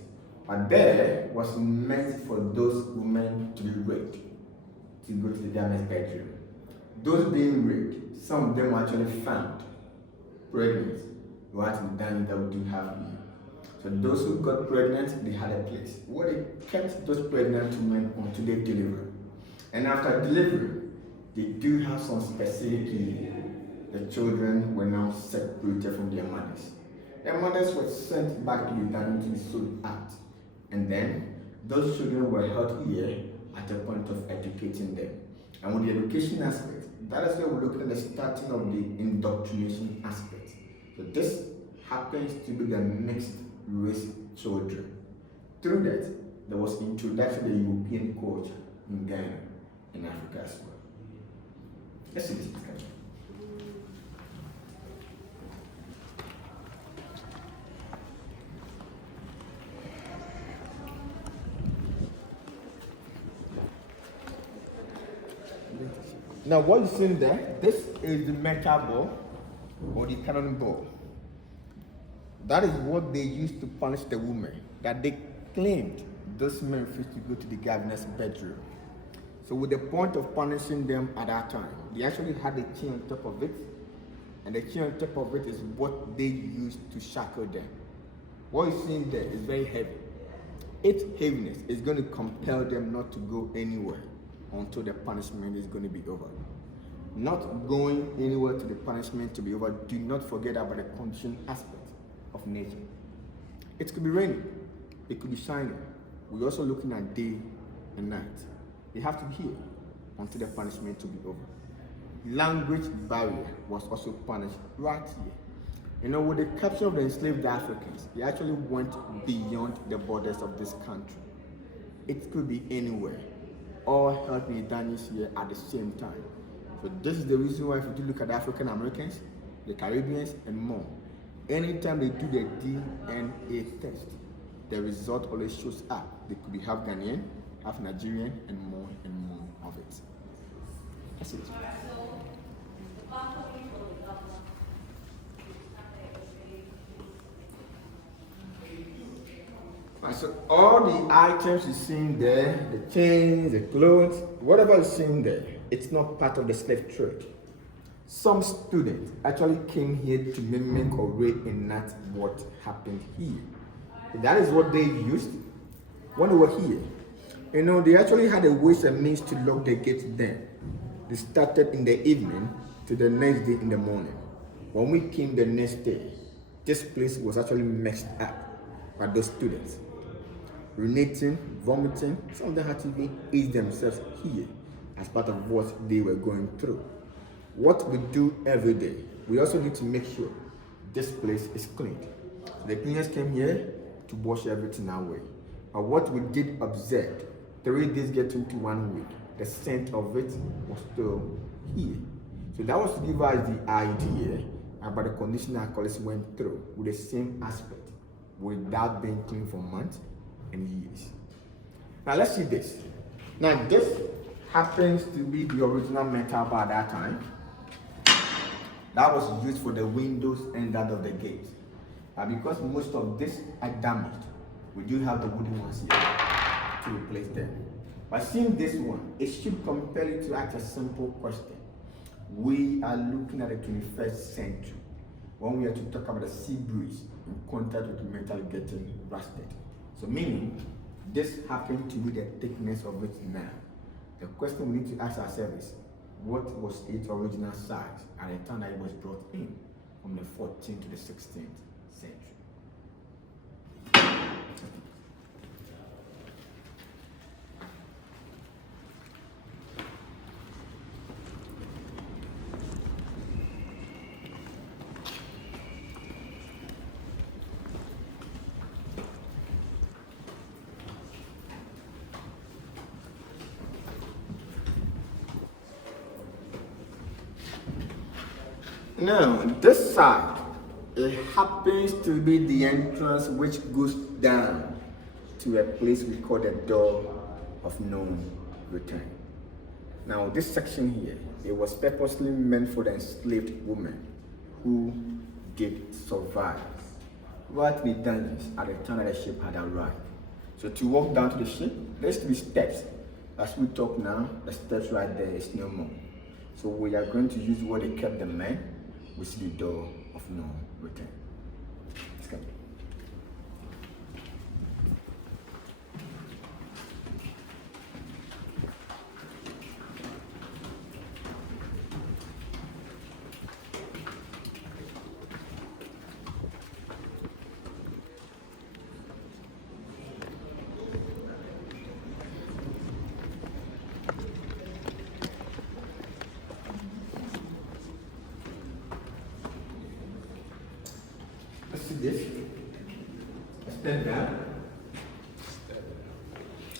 But there was meant for those women to be raped, to go to the governor's bedroom. Those being raped, some of them were actually found pregnant. Right in the dining that we do have here. So those who got pregnant, they had a place where they kept those pregnant women until they deliver. And after delivery, they do have some specific care. The children were now separated from their mothers. Their mothers were sent back to the dining to be sold out. And then those children were held here at the point of educating them. And with the education aspect, that is where we're looking at the starting of the indoctrination aspect. So this happens to be the mixed race children. Through that, there was introduction to the European culture in Ghana, in Africa as well. Let's see this discussion. Now what you see there, this is the metal ball or the cannon ball. That is what they used to punish the women that they claimed those men refused to go to the governor's bedroom. So with the point of punishing them at that time, they actually had a chain on top of it, and the chain on top of it is what they used to shackle them. What you're seeing there is very heavy. Its heaviness is going to compel them not to go anywhere until the punishment is going to be over. Not going anywhere to the punishment to be over, do not forget about the condition aspect of nature. It could be raining, it could be shining. We're also looking at day and night. They have to be here until the punishment to be over. Language barrier was also punished right here. You know, with the capture of the enslaved Africans, they actually went beyond the borders of this country. It could be anywhere. All held in the Danish here at the same time. So this is the reason why if you do look at the African Americans, the Caribbeans, and more, anytime they do the DNA test, the result always shows up. They could be half Ghanaian, half Nigerian, and more of it. That's it. And so all the items you're seeing there, the chains, the clothes, whatever you're seeing there, it's not part of the slave trade. Some students actually came here to mimic or reenact what happened here. That is what they used when they were here. You know, they actually had a ways and means to lock the gates then. They started in the evening to the next day in the morning. When we came the next day, this place was actually messed up by those students. Urinating, vomiting, some of them had to even eat themselves here as part of what they were going through. What we do every day, we also need to make sure this place is cleaned. The cleaners came here to wash everything away. But what we did observe, 3 days getting into 1 week, the scent of it was still here. So that was to give us the idea about the condition our colleagues went through with the same aspect, without being clean for months and years. Now let's see this. Now this happens to be the original metal bar at that time. That was used for the windows and that of the gate. Because most of this are damaged, we do have the wooden ones here to replace them. But seeing this one, it should compel you to ask a simple question. We are looking at the 21st century. when we are to talk about the sea breeze in contact with metal getting rusted. So meaning, this happened to be the thickness of it now. The question we need to ask ourselves is, what was its original size at the time that it was brought in from the 14th to the 16th century? Now, this side, it happens to be the entrance which goes down to a place we call the door of no return. Now, this section here, it was purposely meant for the enslaved women who did survive right the dungeons at the time that the ship had arrived. So to walk down to the ship, there's to be steps. As we talk now, the steps right there is no more. So we are going to use where they kept the men. We see the door of no return. Let's go. Let's see this. Step down.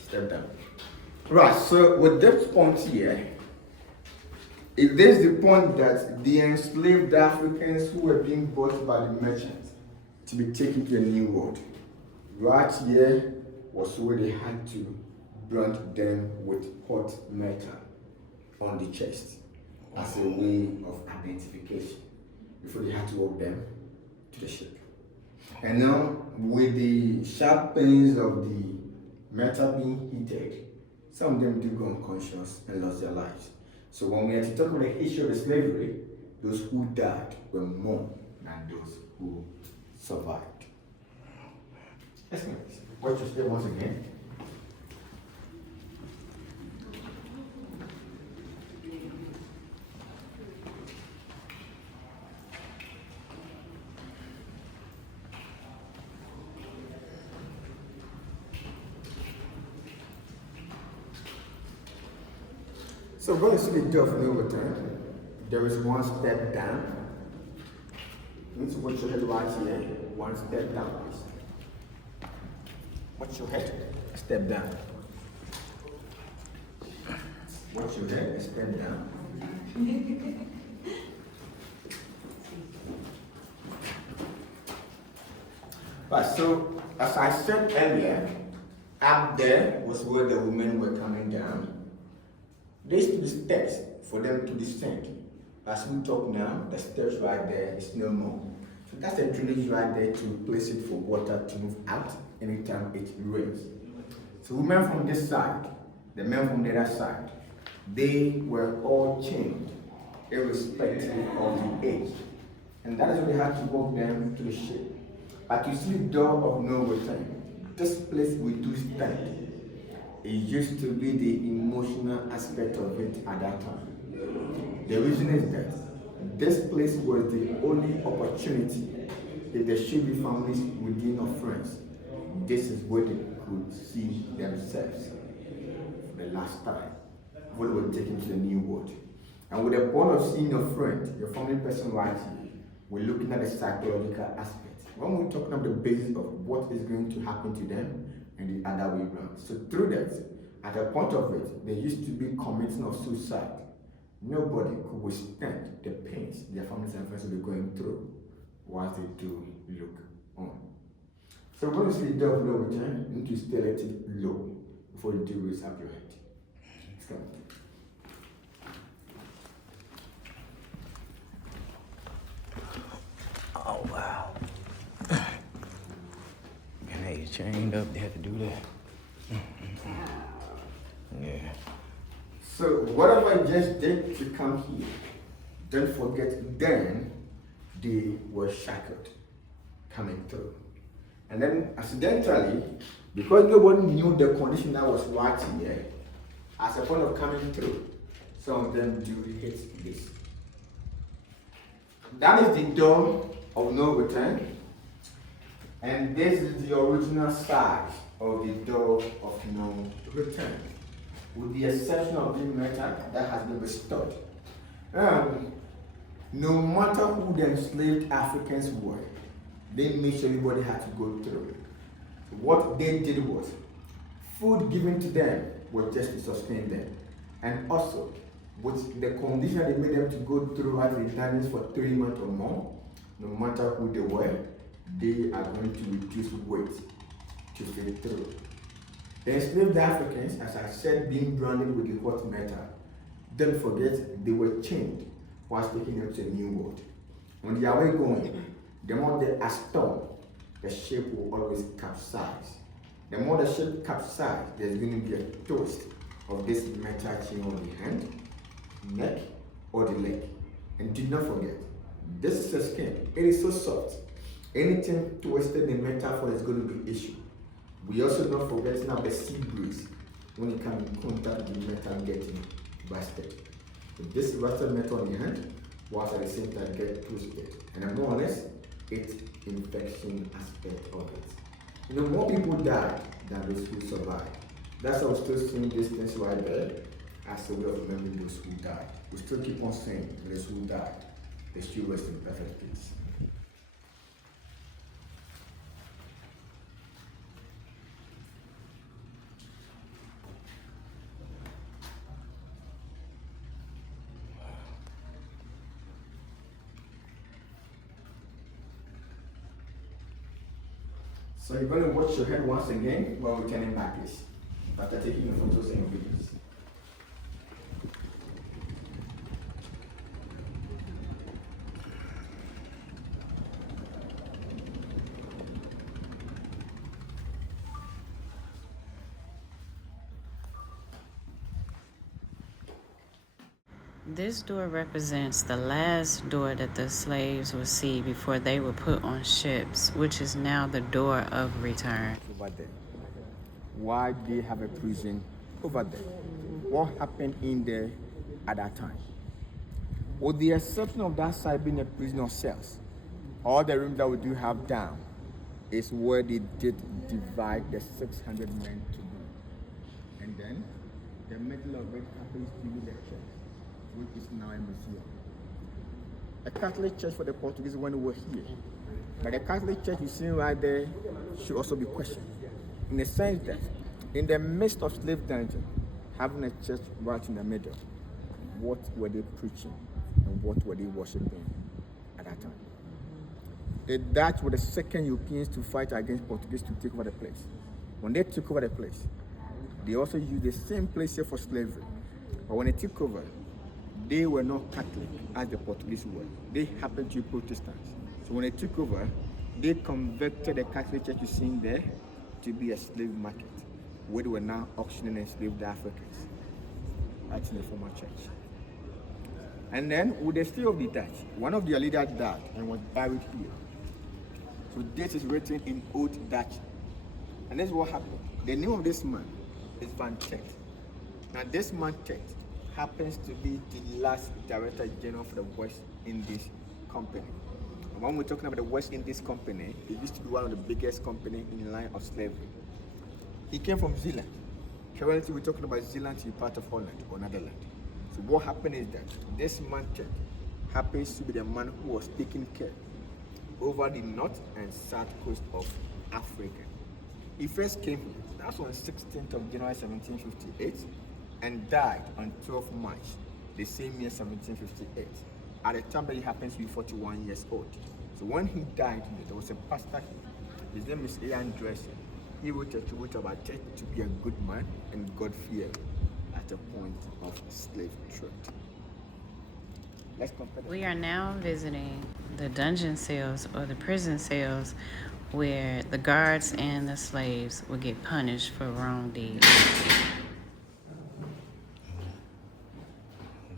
Step down. Right, so with this point here, it is the point that the enslaved Africans who were being bought by the merchants to be taken to a new world. Right here was where they had to brand them with hot metal on the chest as a way of identification before they had to walk them to the ship. And now, with the sharp pains of the metal being heated, some of them do go unconscious and lost their lives. So when we are to talk about the history of the slavery, those who died were more than those who survived. Let's watch your step once again. So going to see the door of no return, there is one step down. You need to watch your head right here. One step down, please. Watch your head, step down. Watch your head, step down. Right, so as I said earlier, up there was where the women were coming down. There used to be steps for them to descend. As we talk now, the steps right there is no more. So that's a drainage right there to place it for water to move out anytime it rains. So women from this side, the men from the other side, they were all chained, irrespective of the age. And that is why they had to walk them to the ship. But you see the door of no return. This place we do stand. It used to be the emotional aspect of it at that time. The reason is that this place was the only opportunity if there should be families within or friends. This is where they could see themselves for the last time when they were taken to the new world. And with the point of seeing your friend, your family person right here, we're looking at the psychological aspect. When we're talking about the basis of what is going to happen to them, and the other way around. So through that, at the point of it, there used to be committing of suicide. Nobody could withstand the pains their families and friends will be going through whilst they do look on. So when you see the door of no return, you need to stay let it low before you do raise up your head. Let's go. Oh, wow. And they chained up, they had to do that. Yeah. So whatever I just did to come here, don't forget then they were shackled coming through. And then accidentally, because nobody knew the condition that was right here, as a point of coming through, some of them do hit this. That is the door of no return, and this is the original size of the door of no return, with the exception of the metal that has been restored. No matter who the enslaved Africans were, they made sure everybody had to go through. So what they did was, food given to them was just to sustain them. And also, with the condition they made them to go through as returns for 3 months or more, no matter who they were, they are going to reduce weight to fit through. The enslaved Africans, as I said, being branded with the hot metal, don't forget they were chained whilst taking them to a new world. On their way going, the more they are storm, the ship will always capsize. The more the ship capsizes, there's going to be a twist of this metal chain on the hand, neck, or the leg. And do not forget, this is a skin. It is so soft. Anything twisted in metaphor is going to be issue. We also don't forget now the sea breeze when it comes in contact with the metal getting busted. So this rusted metal on the hand, whilst at the same time get twisted. And more or less, it's infection aspect of it. You know, more people died than those who survived. That's why we're still seeing these things right there as a way of remembering those who died. We still keep on saying those who died, they still rest in perfect peace. So you're going to watch your head once again while we're turning back this, after taking your photos and videos. This door represents the last door that the slaves would see before they were put on ships, which is now the door of return. Over there. Why do they have a prison over there? What happened in there at that time? With the exception of that side being a prison of cells, all the rooms that we do have down is where they did divide the 600 men to be. And then the middle of it happens to be the church, which is now a museum. A Catholic church for the Portuguese when we were here. But the Catholic church you see right there should also be questioned. In the sense that in the midst of slave dungeon, having a church right in the middle, what were they preaching and what were they worshiping at that time? The Dutch were the second Europeans to fight against Portuguese to take over the place. When they took over the place, they also used the same place here for slavery. But when they took over, they were not Catholic as the Portuguese were. They happened to be Protestants. So when they took over, they converted the Catholic church you see there to be a slave market, where they were now auctioning enslaved Africans. That's in the former church. And then with the stay of the Dutch, one of their leaders died and was buried here. So this is written in Old Dutch. And this is what happened. The name of this man is Van Tet. Now this man Tet happens to be the last Director General for the West Indies Company. And when we're talking about the West Indies Company, it used to be one of the biggest companies in the line of slavery. He came from Zealand. Currently we're talking about Zealand to be part of Holland or Netherlands. So what happened is that this man Tet happens to be the man who was taking care over the north and south coast of Africa. He first came here, that's on 16th of January 1758, and died on 12th March, the same year 1758. At the time that he happens to be 41 years old. So when he died, there was a pastor here. His name is Ian Dressing. He wrote a tribute about Tet to be a good man and God-fearing at a point of slave trade. Let's compare. We are now visiting the dungeon cells or the prison cells where the guards and the slaves would get punished for wrong deeds.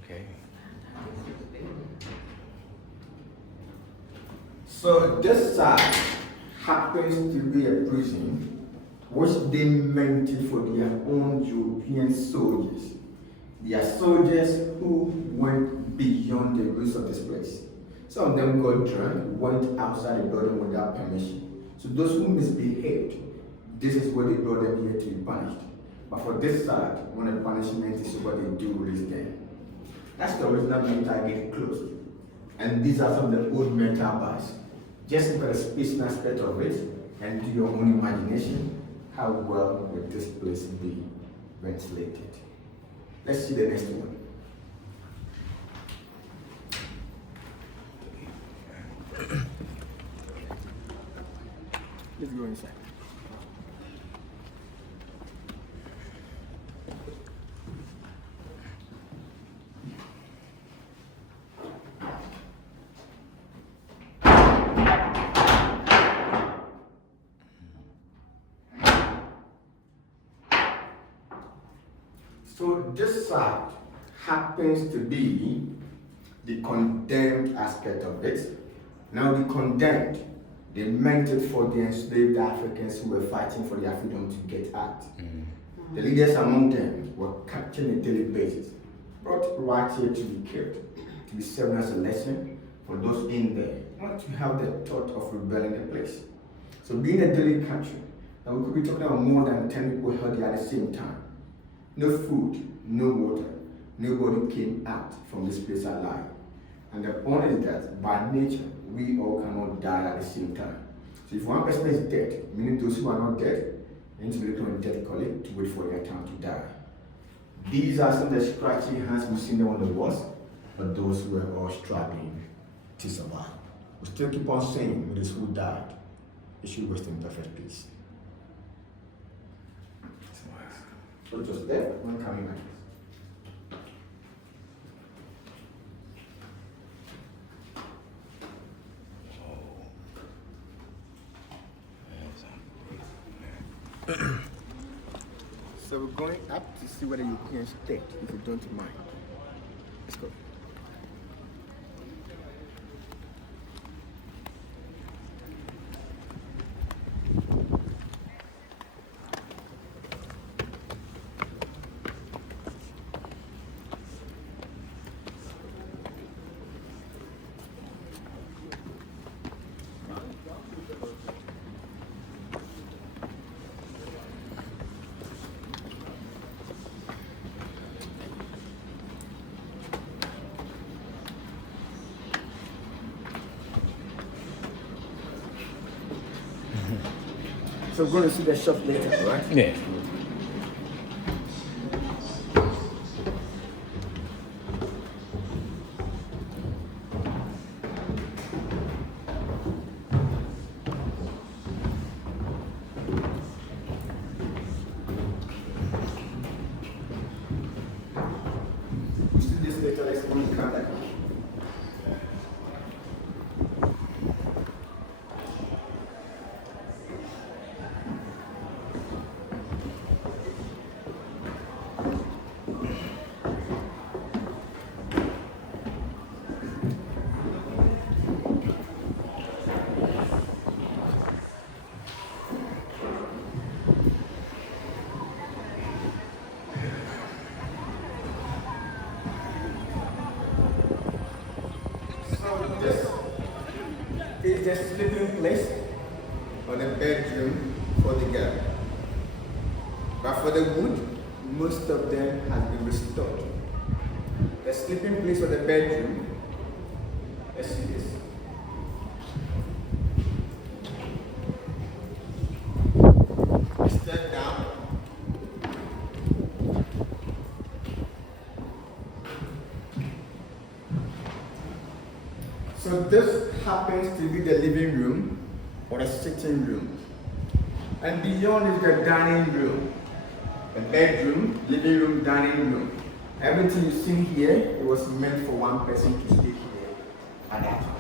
Okay. So this side happens to be a prison which they meant it for their own European soldiers. They are soldiers who went beyond the rules of this place. Some of them got drunk, went outside the building without permission. So those who misbehaved, this is where they brought them here to be punished. But for this side, when the punishment is what they do release them. That's the original mental gate closed. And these are some of the old mental bars. Just look at the space aspect of it and do your own imagination. How well would this place be ventilated? Let's see the next one. Let's go inside. So this side happens to be the condemned aspect of it. Now the condemned, they meant it for the enslaved Africans who were fighting for their freedom to get out. The leaders among them were captured on a daily basis, brought right here to be killed, to be served as a lesson for those in there, not to have the thought of rebelling the place. So being a daily capture, now we could be talking about more than 10 people held here at the same time. No food, no water, nobody came out from this place alive. And the point is that by nature, we all cannot die at the same time. So if one person is dead, meaning those who are not dead, they need to be looking on death colleague to wait for their time to die. These are some of the scratchy hands we've seen them on the walls, but those who were all struggling to survive. We still keep on saying with those who died, they should rest in perfect peace. So just there, one coming like this. So we're going up to see where the Europeans stayed, if you don't mind. Let's go. So we're going to see the shop later, right? Yeah. We'll see this later, let's go and come back. Is the sleeping place or the bedroom for the girl. But for the wood, most of them has been restored. The sleeping place or the bedroom, let's see this. Step down. So this happens to be the living room or the sitting room. And beyond is the dining room. The bedroom, living room, dining room. Everything you see here, it was meant for one person to stay here at that time.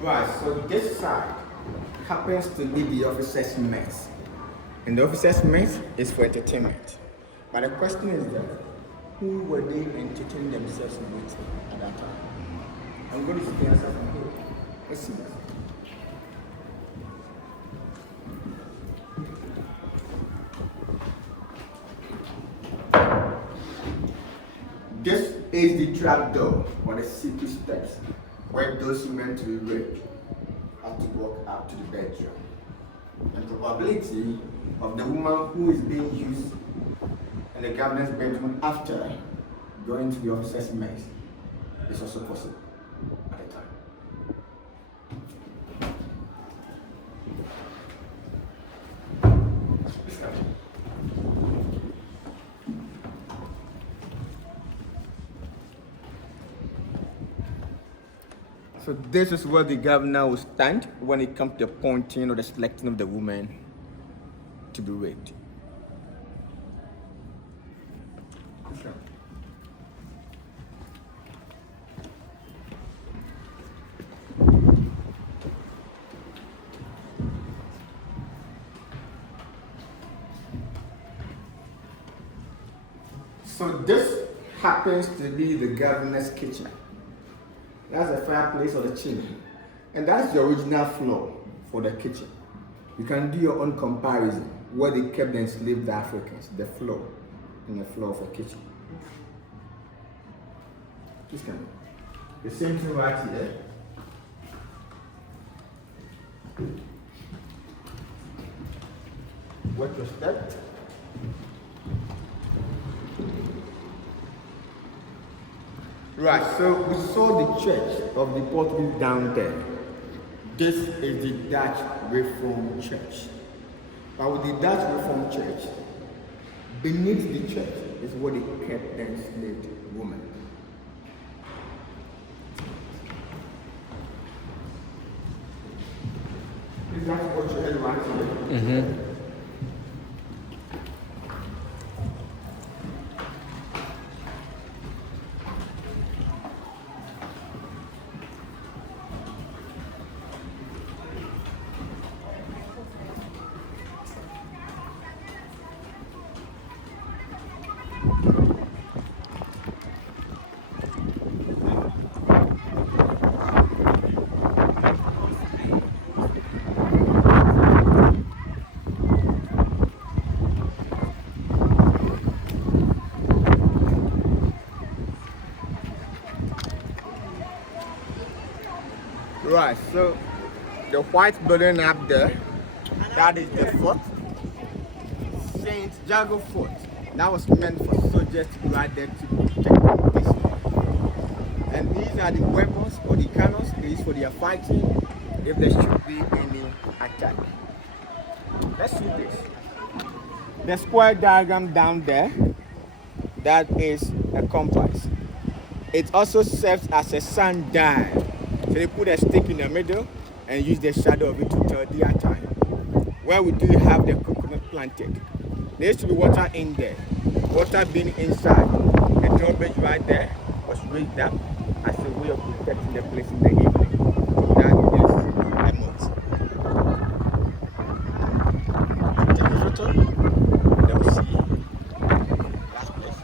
Right, so this side happens to be the officers' mess. And the officers' mess is for entertainment. But the question is that who were they entertaining themselves with at that time? I'm going to see the answer from here. Let's see that. This is the trap door or the secret steps where those who meant to be raped have to walk up to the bedroom. And the probability of the woman who is being used in the governor's bedroom after going to the officer's mess is also possible at the time. So this is where the governor will stand when it comes to the appointing or the selecting of the woman to be raped. So this happens to be the governor's kitchen. That's the fireplace or the chimney. And that's the original floor for the kitchen. You can do your own comparison where they kept the enslaved Africans, the floor, and the floor for kitchen. This kind of, the same thing right here. What was that? Right, so we saw the church of the Portuguese down there. This is the Dutch Reformed Church. But with the Dutch Reformed Church, beneath the church is where they kept the enslaved women. Is that what you heard right here? Mm-hmm. Right, so the white building up there, that is the fort, Saint Jago Fort. That was meant for soldiers to go out there to protect this. And these are the weapons or the cannons they use for their fighting if there should be any attack. Let's see this. The square diagram down there, that is a compass. It also serves as a sundial. So they put a stick in the middle and use the shadow of it to tell their time. Where we do have the coconut planted, there used to be water in there. Water being inside. The drawbridge right there was raised up as a way of protecting the place in the evening. That is a moat. Take a photo, then we'll see last place.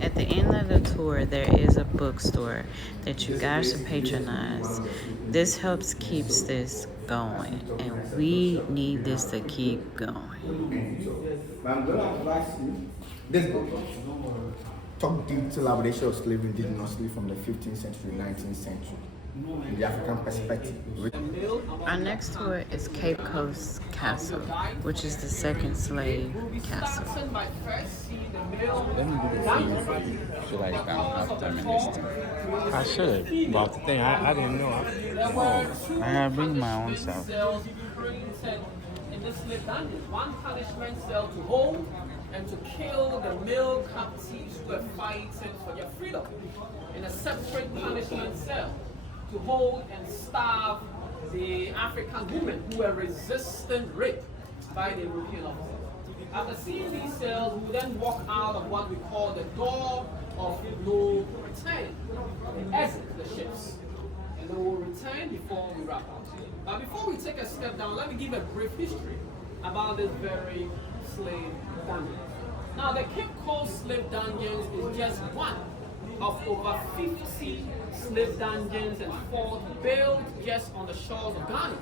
At the end of the tour, there is a bookstore that you guys should patronize. This helps keeps this going, and we need this to keep going. But I'm going to advise you this book. Talk detail about the issue of slavery indigenously from the 15th century, 19th century, in the African perspective. Our next tour is Cape Coast Castle, which is the second slave castle. Let me do the thing for you so that you can have time in this thing. I should. But the thing, I didn't know. Oh, I gotta bring my own stuff. in the slave dungeons. One punishment cell to hold and to kill the male captives who were fighting for their freedom. In a separate punishment cell to hold and starve the African women who were resisting rape by the European officers. After seeing these cells, we then walk out of what we call the door of no return, the exit the ships. And then we'll return before we wrap up. Now before we take a step down, let me give a brief history about this very slave dungeon. Now the Cape Coast slave dungeons is just one of over 50 slave dungeons and forts built just on the shores of Ghana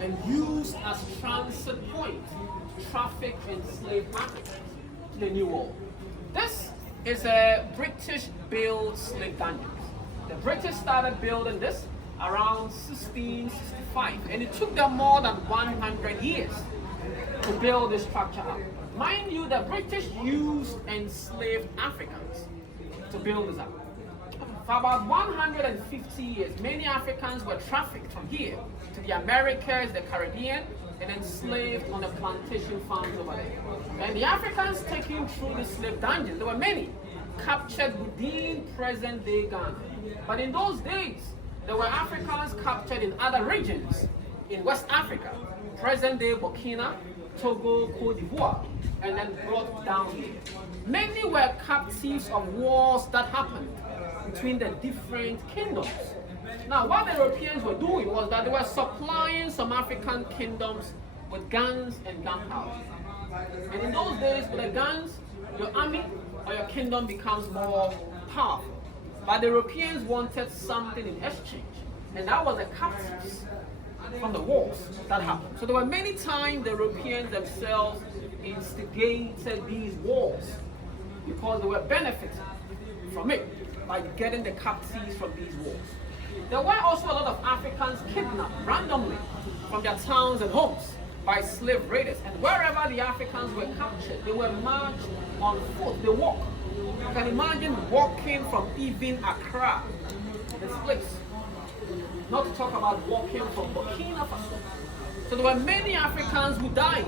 and used as transit point to traffic enslaved Africans to the New World. This is a British-built slave dungeon. The British started building this around 1665, and it took them more than 100 years to build this structure up. Mind you, the British used enslaved Africans to build this up. For about 150 years, many Africans were trafficked from here to the Americas, the Caribbean, and enslaved on the plantation farms over there. And the Africans taken through the slave dungeons, there were many, captured within present-day Ghana. But in those days, there were Africans captured in other regions in West Africa, present-day Burkina, Togo, Cote d'Ivoire, and then brought down here. Many were captives of wars that happened between the different kingdoms. Now, what the Europeans were doing was that they were supplying some African kingdoms with guns and gunpowder. And in those days, with the guns, your army or your kingdom becomes more powerful. But the Europeans wanted something in exchange, and that was the captives from the wars that happened. So there were many times the Europeans themselves instigated these wars because they were benefiting from it by getting the captives from these wars. There were also a lot of Africans kidnapped randomly from their towns and homes by slave raiders, and wherever the Africans were captured, they were marched on foot. They walked. You can imagine walking from even Accra, this place. Not to talk about walking from Burkina Faso. So there were many Africans who died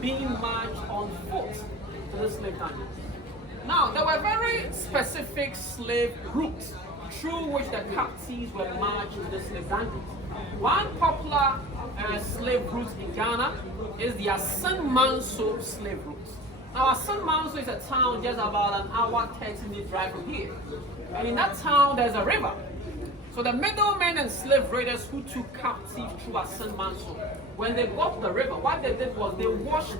being marched on foot to the slave dungeon. Now, there were very specific slave routes through which the captives were marched to the slave dungeons. One popular slave route in Ghana is the Asan-Manso slave route. Now, Asan-Manso is a town just about an hour, 30-minute drive from here. And in that town, there's a river. So the middlemen and slave raiders who took captives through Asan-Manso, when they got to the river, what they did was they washed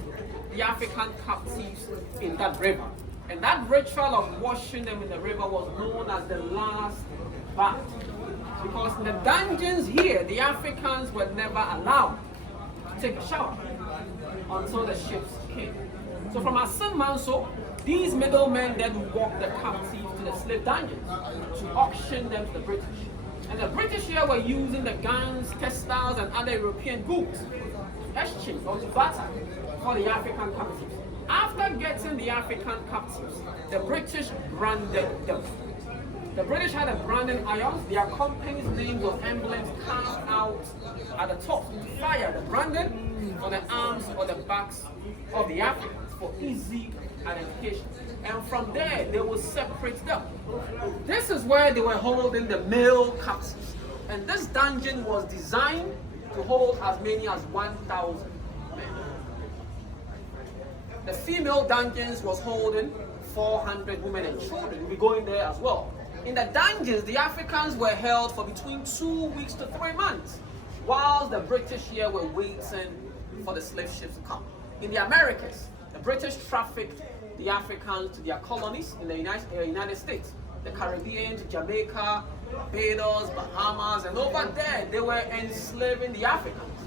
the African captives in that river. And that ritual of washing them in the river was known as the last bath. Because in the dungeons here, the Africans were never allowed to take a shower until the ships came. So from Asan-Manso, these middlemen then walked the captives to the slave dungeons to auction them to the British. And the British here were using the guns, textiles, and other European goods to exchange or to barter for the African captives. After getting the African captives, the British branded them. The British had a branding irons, their company's names or emblems carved out at the top to fire the branding on the arms or the backs of the Africans for easy identification. And from there, they will separate them. This is where they were holding the male captives. And this dungeon was designed to hold as many as 1,000 men. The female dungeons was holding 400 women and children. We'll be going there as well. In the dungeons, the Africans were held for between 2 weeks to 3 months, whilst the British here were waiting for the slave ships to come. In the Americas, the British trafficked the Africans to their colonies in the United States, the Caribbean, to Jamaica, Barbados, Bahamas, and over there they were enslaving the Africans,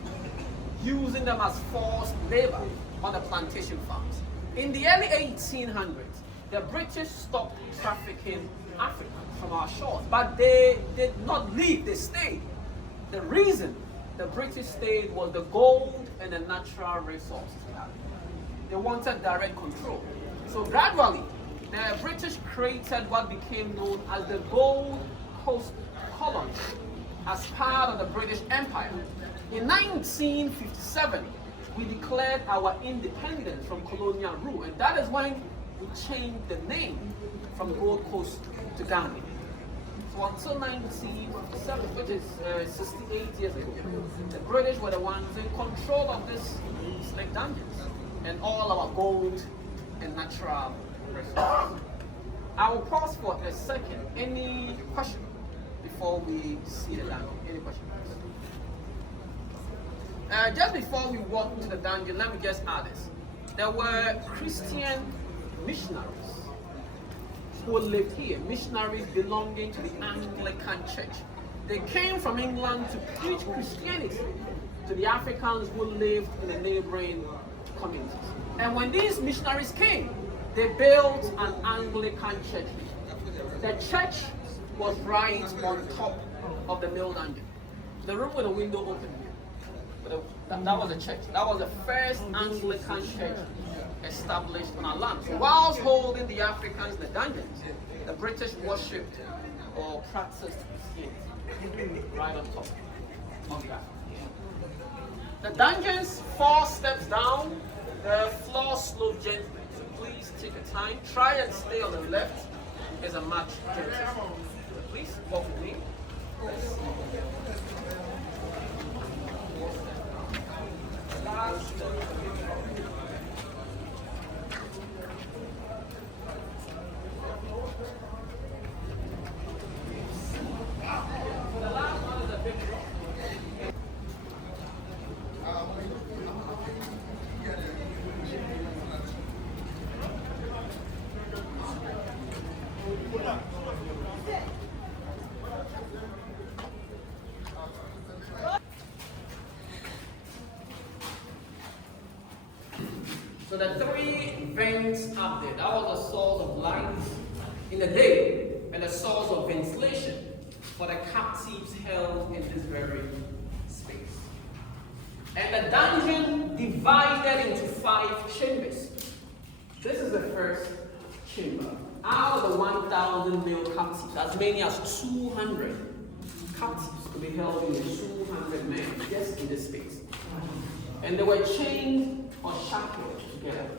using them as forced labor on the plantation farms. In the early 1800s, the British stopped trafficking Africans from our shores, but they did not leave, they stayed. The reason the British stayed was the gold and the natural resources they had. They wanted direct control. So gradually, the British created what became known as the Gold Coast Colony as part of the British Empire. In 1957, we declared our independence from colonial rule, and that is when we changed the name from Gold Coast to Gambia. So until 1957, which is 68 years ago, the British were the ones in control of this slave dungeons and all our gold and natural resources. I will pause for a second. Any question before we see the dungeon? Any questions? Just before we walk into the dungeon, let me just add this. There were Christian missionaries who lived here, missionaries belonging to the Anglican Church. They came from England to preach Christianity to the Africans who lived in the neighboring communities. And when these missionaries came, they built an Anglican church. The church was right on top of the mill dungeon. The room with the window open. That was a church. That was the first Anglican church established on our land. So whilst holding the Africans in the dungeons, the British worshipped or practiced Christianity right on top of that. The dungeons, 4 steps down, the floor slopes gently. So please take your time. Try and stay on the left. There's a much gentler. Please walk with me. Let's see. Last step. So the 3 vents up there, that was a source of light in the day and a source of ventilation for the captives held in this very space. And the dungeon divided into 5 chambers. This is the first chamber. Out of the 1,000 male captives, as many as 200 captives could be held in the 200 men just in this space. And they were chained or shackled together.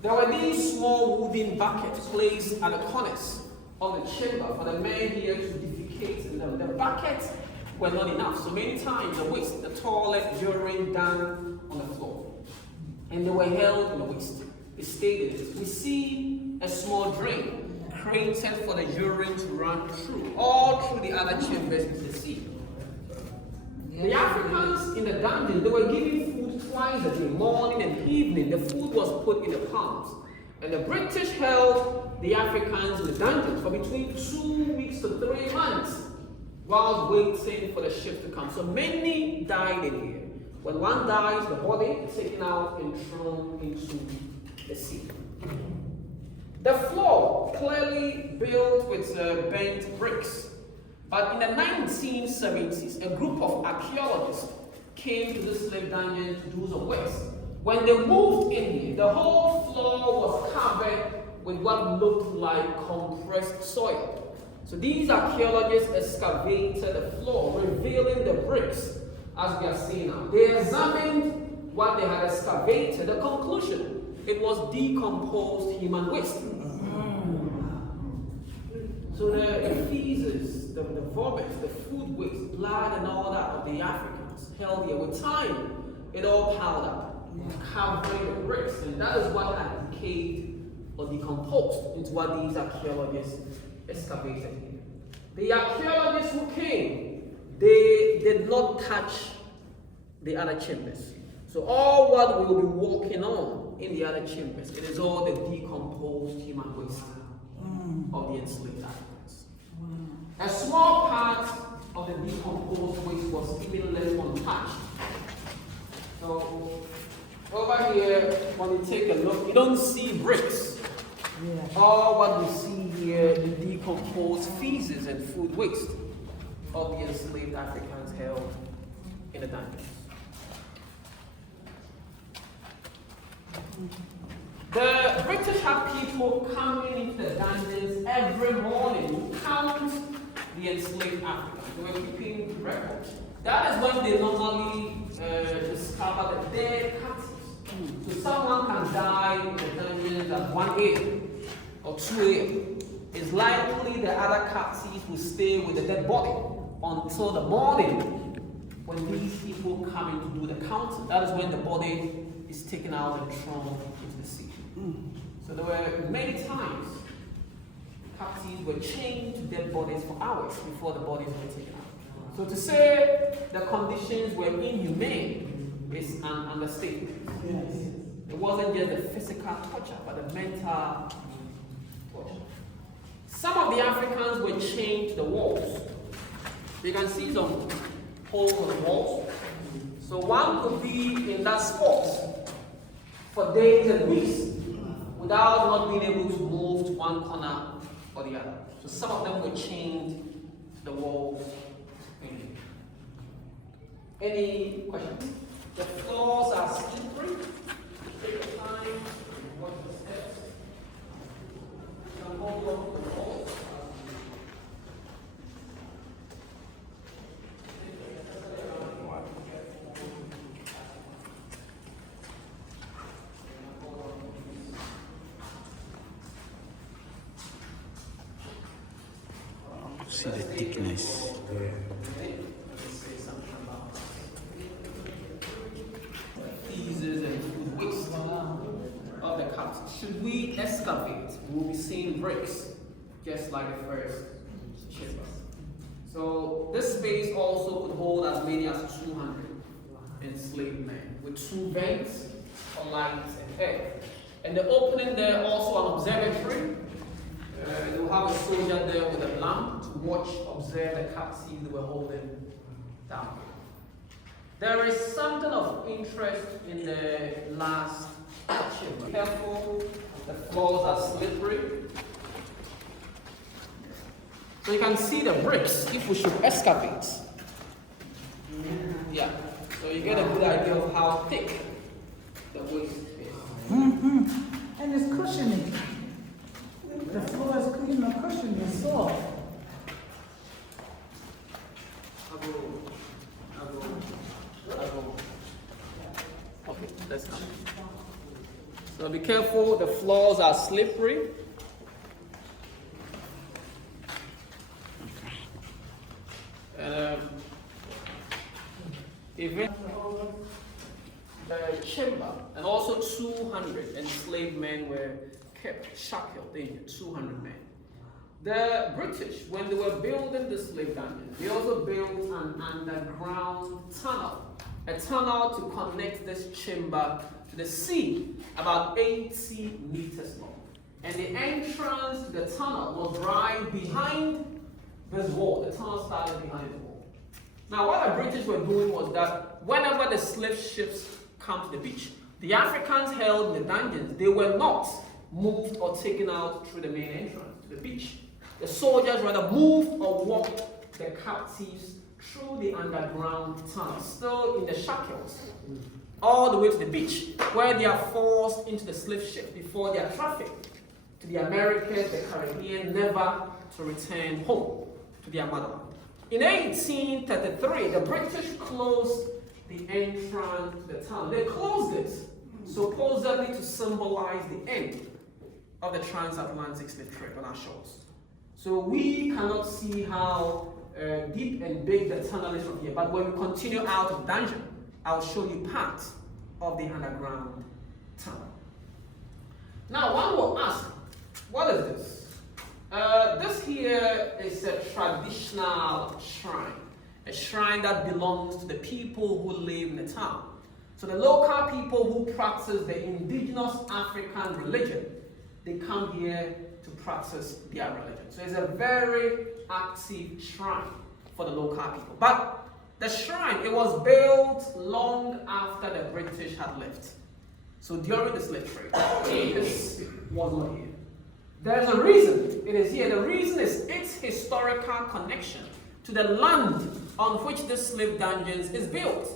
There were these small wooden buckets placed at the corners of the chamber for the men here to defecate in them. The buckets were not enough, so many times the waste, the toilet, urine down on the floor. And they were held in the waste. It stayed in it. We see a small drain created for the urine to run through, all through the other chambers in the sea. The Africans in the dungeon, they were given food twice a day, morning and evening. The food was put in the palms. And the British held the Africans in the dungeon for between 2 weeks to 3 months while waiting for the ship to come. So many died in here. When one dies, the body is taken out and thrown into the sea. The floor clearly built with bent bricks. But in the 1970s, a group of archaeologists came to the slave dungeon to do some work. When they moved in here, the whole floor was covered with what looked like compressed soil. So these archaeologists excavated the floor, revealing the bricks as we are seeing now. They examined what they had excavated. The conclusion, it was decomposed human waste. So the feces, the vomit, the food waste, blood and all that of the Africans held here. With time, it all piled up, covering the bricks. And that is what had decayed or decomposed into what these archaeologists excavated here. The archaeologists who came, they did not touch the other chambers. So all what we will be walking on in the other chambers, it is all the decomposed human waste of the enslaved Africans. A small part of the decomposed waste was even left untouched. So over here, when you take a look, you don't see bricks. All what we see here is decomposed feces and food waste of the enslaved Africans held in the dungeons. The British had people coming into the dungeons every morning to count the enslaved Africans. They were keeping records. That is when they normally discover the dead captives. So someone can die in the dungeons at 1 a.m. or 2 a.m. It's likely the other captives will stay with the dead body until the morning when these people come in to do the counting. That is when the body is taken out and thrown into the sea. So there were many times captives were chained to dead bodies for hours before the bodies were taken out. So to say the conditions were inhumane is an understatement. It wasn't just the physical torture, but the mental torture. Some of the Africans were chained to the walls. You can see some holes on the walls. So one could be in that spot for days and weeks without not being able to move to one corner or the other. So some of them were chained to the walls. Any questions? The floors are slippery. Take your time and watch the steps. You can hold on to the walls. See the thickness. Of the cups. Should we excavate, we'll be seeing bricks, just like the first chamber. So this space also could hold as many as 200 enslaved men, with 2 vents for light and air. And the opening there also an observatory. You'll have a soldier there with a lamp to watch, observe the captives they were holding down. There is something of interest in the last chamber. Careful, the floors are slippery. So you can see the bricks if we should excavate. Yeah, so you get a good idea of how thick the waist is. And it's cushioning. The floor is cushioning, it's soft. Okay, let's come. So be careful, the floors are slippery. Even the chamber, and also 200 enslaved men were kept shackled in 200 men. The British, when they were building the slave dungeon, they also built an underground tunnel, a tunnel to connect this chamber to the sea, about 80 meters long. And the entrance to the tunnel was right behind this wall. The tunnel started behind the wall. Now, what the British were doing was that whenever the slave ships come to the beach, the Africans held in the dungeons, they were not moved or taken out through the main entrance to the beach. The soldiers rather moved or walked the captives through the underground tunnel, still in the shackles, all the way to the beach, where they are forced into the slave ship before they are trafficked to the Americas, the Caribbean, never to return home to their motherland. In 1833, the British closed the entrance to the tunnel. They closed it supposedly to symbolize the end of the transatlantic slave trade on our shores. So we cannot see how deep and big the tunnel is from here, but when we continue out of dungeon, I'll show you part of the underground tunnel. Now, one will ask, what is this? This here is a traditional shrine, a shrine that belongs to the people who live in the town. So the local people who practice the indigenous African religion, they come here to practice their religion. So it's a very active shrine for the local people. But the shrine, it was built long after the British had left. So during the slave trade, this was not here. There's a reason it is here. The reason is its historical connection to the land on which the slave dungeons is built.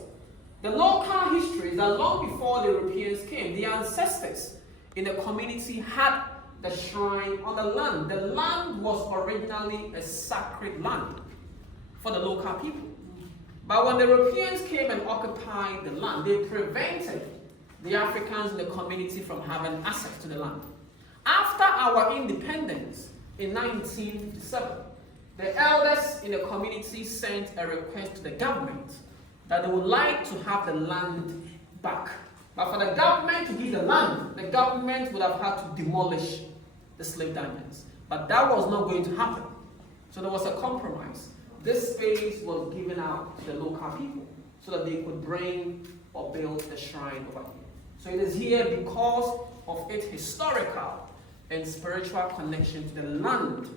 The local history is that long before the Europeans came, the ancestors in the community had the shrine on the land. The land was originally a sacred land for the local people. But when the Europeans came and occupied the land, they prevented the Africans in the community from having access to the land. After our independence in 1957, the elders in the community sent a request to the government that they would like to have the land back. But for the government to give the land, the government would have had to demolish the slave dungeons. But that was not going to happen. So there was a compromise. This space was given out to the local people so that they could bring or build the shrine over here. So it is here because of its historical and spiritual connection to the land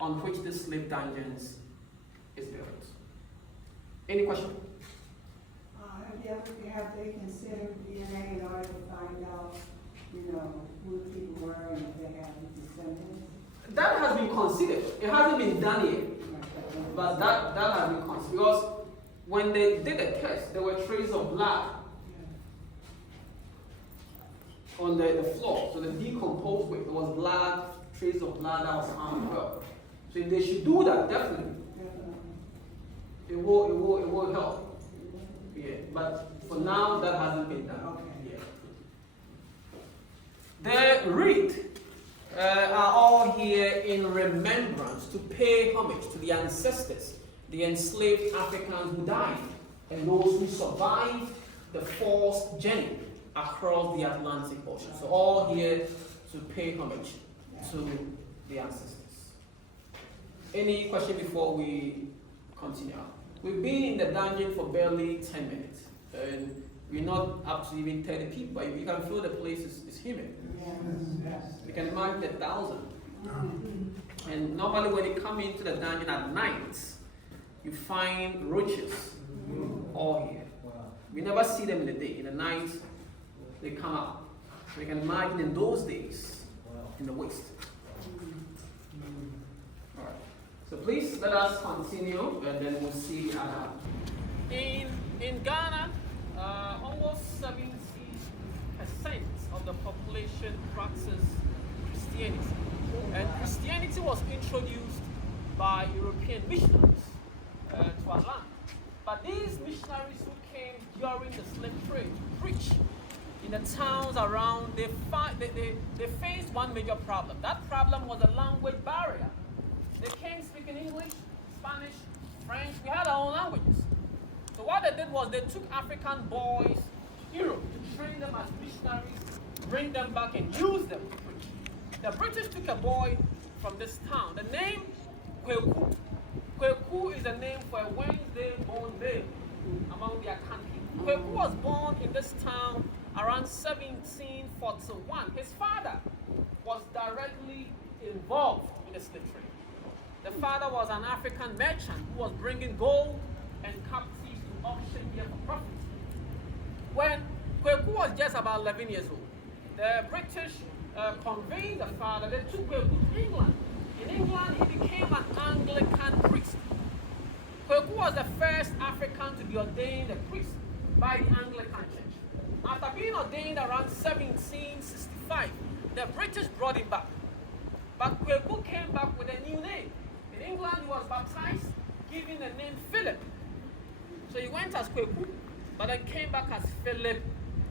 on which the slave dungeons is built. Any question? Have they considered DNA in order to find out, who the people were and if they have descendants? That has been considered. It hasn't been done yet. But that has been considered. Because when they did the test, there were traces of blood on the floor. So the decomposed weight, there was blood, traces of blood that was found as well. So if they should do that, definitely. It will help. Yeah, but for now, that hasn't been done. Yeah. The wreath are all here in remembrance to pay homage to the ancestors, the enslaved Africans who died, and those who survived the forced journey across the Atlantic Ocean. So all here to pay homage to the ancestors. Any question before we continue? We've been in the dungeon for barely 10 minutes, and we're not up to even 30 people. You can feel the place is humid. You can imagine 1,000. And normally when you come into the dungeon at night, you find roaches all here. We never see them in the day. In the night, they come out. So you can imagine in those days, in the waste. All right. So please let us continue, and then we'll see. In Ghana, almost 70% of the population practices Christianity. And Christianity was introduced by European missionaries to our land. But these missionaries who came during the slave trade to preach in the towns around, they faced one major problem. That problem was a language barrier. They came speaking English, Spanish, French. We had our own languages. So what they did was they took African boys to Europe to train them as missionaries, bring them back and use them to preach. The British took a boy from this town. The name Kweku. Kweku is a name for a Wednesday-born male among their country. Kweku was born in this town around 1741. His father was directly involved in the slave trade. The father was an African merchant who was bringing gold and captives to auction here for profit. When Kweku was just about 11 years old, the British conveyed the father. They took Kweku to England. In England, he became an Anglican priest. Kweku was the first African to be ordained a priest by the Anglican Church. After being ordained around 1765, the British brought him back. But Kweku came back with a new name. In England, he was baptized, given the name Philip. So he went as Kweku, but then came back as Philip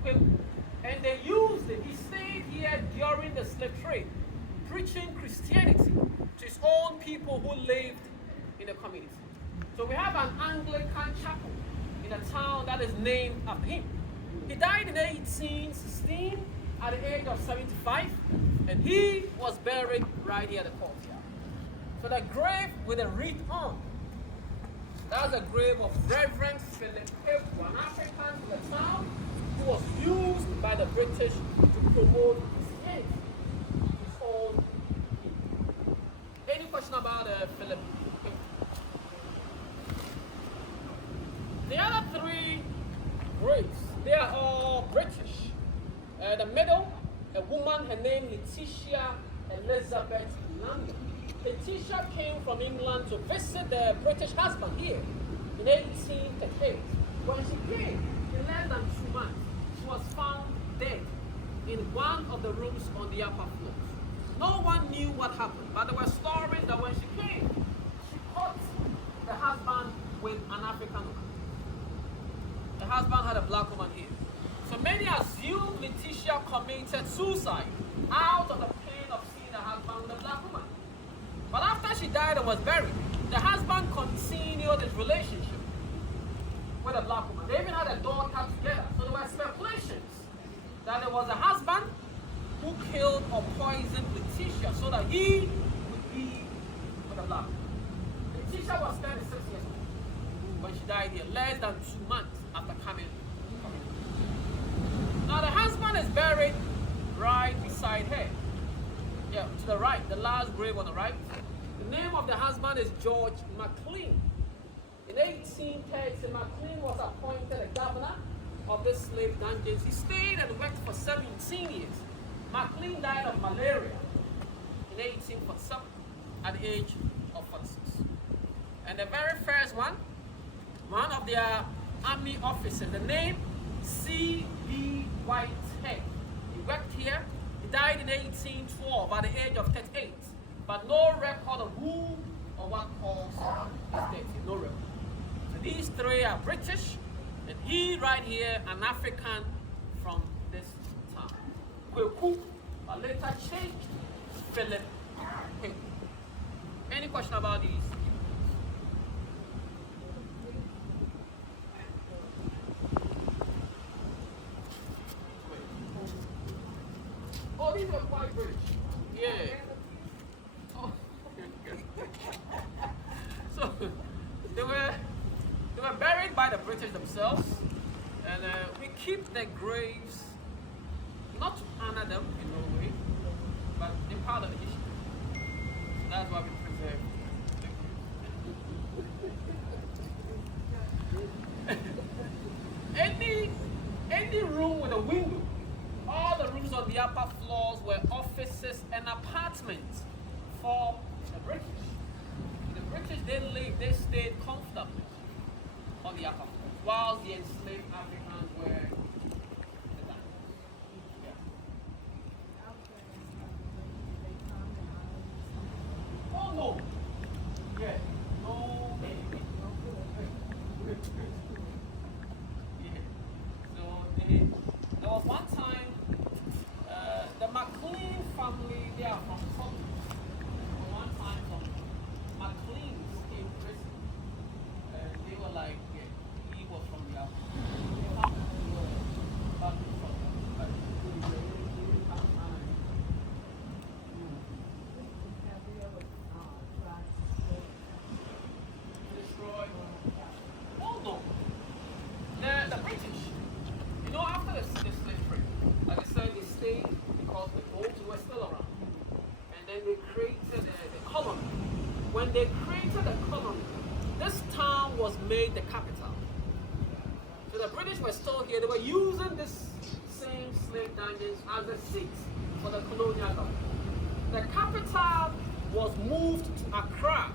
Kweku. And they used it. He stayed here during the slave trade, preaching Christianity to his own people who lived in the community. So we have an Anglican chapel in a town that is named after him. He died in 1816 at the age of 75, and he was buried right here at the courtyard. So the grave with a wreath on, that's the grave of Reverend Philip Kweku, an African from the town who was used by the British to promote Christianity to his own people. Any question about Philip Kweku? The other three graves, they are all British. The middle, a woman, her name Letitia Elizabeth London. Letitia came from England to visit the British husband here in 1838. When she came, in less than 2 months, she was found dead in one of the rooms on the upper floors. No one knew what happened, but there were stories that when she came, she caught the husband with an African woman. about a black woman here. So many assume Letitia committed suicide out of the pain of seeing her husband with a black woman. But after she died and was buried, the husband continued his relationship with a black woman. They even had a daughter together. So there were speculations that there was a husband who killed or poisoned Letitia so that he would be with a black woman. Letitia was 36 years old when she died here, less than 2 months after coming. Now the husband is buried right beside her. Yeah, to the right, the last grave on the right. The name of the husband is George McLean. In 1830, McLean was appointed a governor of the slave dungeons. He stayed and worked for 17 years. McLean died of malaria in 1847 at the age of 46. And the very first one of their army officers, the name C.B. Whitehead. He worked here. He died in 1812 at the age of 38. But no record of who or what caused his death. No record. So these three are British, and he right here, an African from this town. Kweku, but later changed Philip Kweku. Any question about these? Oh, these were quite British. Yeah. Oh. So they were buried by the British themselves, and we keep their graves not to honor them in no way, but they're part of the history. So that's why we preserve the graves. Any room with a window. All the rooms on the upper floors were offices and apartments for the British. The British, they stayed comfortably on the upper floors, while the enslaved Africans were the down. Yeah. Oh no! Yeah. No. Yeah. So there was one time. The McLean family, they are from Scotland. One time some McLeans came to prison. They were like, yeah, he was from the destroyed. Oh no. The British, you know, after the slave trade, like I said, they stayed because the boats were still around. And then they created the colony. When they created the colony, this town was made the capital. So the British were still here. They were using this same slave dungeons as the seats for the colonial government. The capital was moved to Accra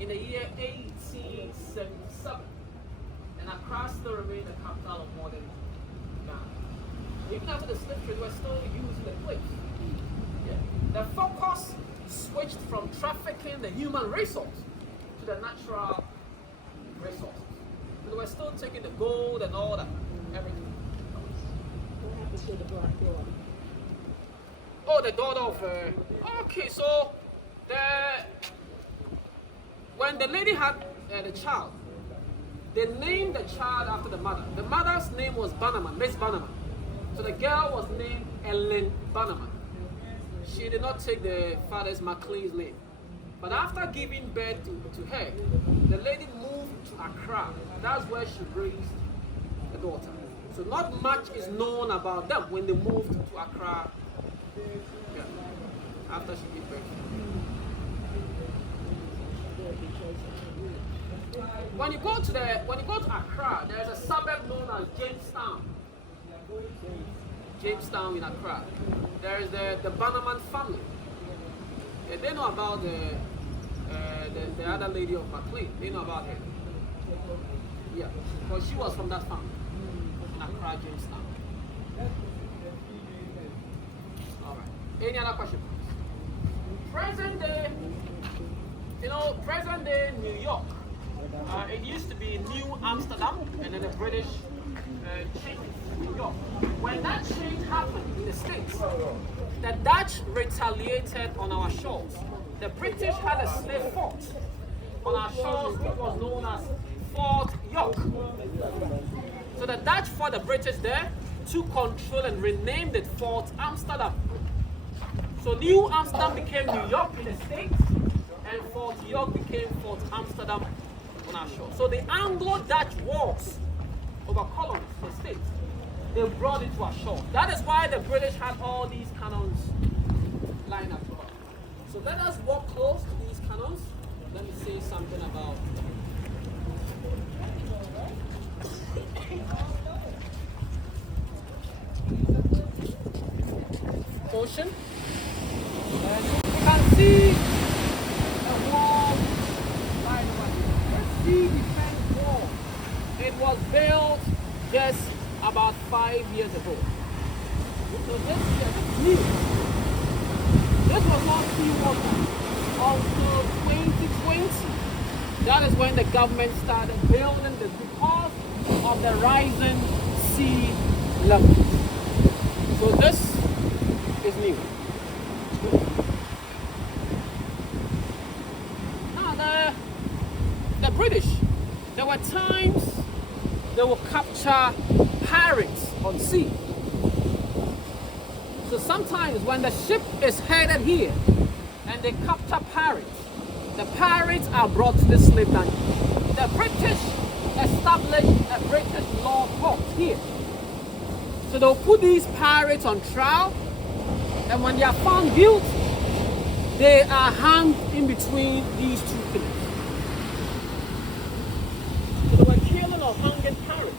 in the year 1877. And Accra still remained the capital of modern Ghana. Even after the slave trade, we're still using the place. Yeah. The focus switched from trafficking the human resource to the natural resources. So they were still taking the gold and all that, everything. What happened to the black daughter? Oh, the daughter of okay, so when the lady had the child, they named the child after the mother. The mother's name was Bannerman, Miss Bannerman. So the girl was named Ellen Bannerman. She did not take the father's McLean's name. But after giving birth to her, the lady moved to Accra. That's where she raised the daughter. So not much is known about them when they moved to Accra. Yeah, after she gave birth. When you go to Accra, there's a suburb known as Jamestown. Jamestown in Accra. There is the Bannerman family. Yeah, they know about the other lady of McLean. They know about her. Yeah, because she was from that family in Accra, Jamestown. All right. Any other questions? Present day, present day New York. It used to be New Amsterdam, and then the British change in New York. When that change happened in the States, the Dutch retaliated on our shores. The British had a slave fort on our shores, which was known as Fort York. So the Dutch fought the British there, took control and renamed it Fort Amsterdam. So New Amsterdam became New York in the States, and Fort York became Fort Amsterdam on our shore. So the Anglo-Dutch wars over colonies, the States, they brought it to our shore. That is why the British had all these cannons lined up. So let us walk close to these cannons. Let me say something about ocean. And you can see a wall by the way. The sea defense wall. It was built just about 5 years ago. So this is new. This was not seawater until 2020. That is when the government started building this because of the rising sea level. So this is new. Now the British, there were times they would capture pirates on sea. So sometimes when the ship is headed here and they capture pirates, the pirates are brought to the slave dungeon. The British established a British law court here. So they'll put these pirates on trial, and when they are found guilty, they are hanged in between these two pillars. So they were killing or hanging pirates.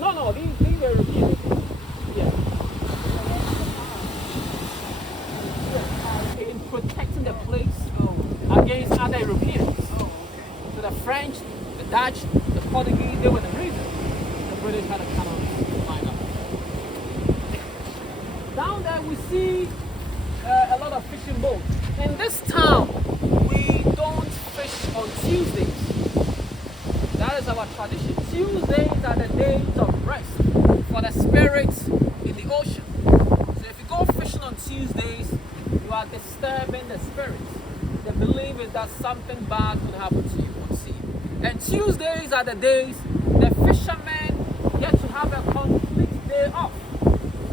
No, these are Europeans. Yeah. In protecting the place against other Europeans. So the French, the Dutch, the Portuguese, they were the reason the British had a cannon lined up. Down there we see a lot of fishing boats. In this town, we don't fish on Tuesdays. That is our tradition. Tuesdays are the days of rest for the spirits in the ocean. So if you go fishing on Tuesdays, you are disturbing the spirits. The belief is that something bad could happen to you on sea. And Tuesdays are the days the fishermen get to have a complete day off.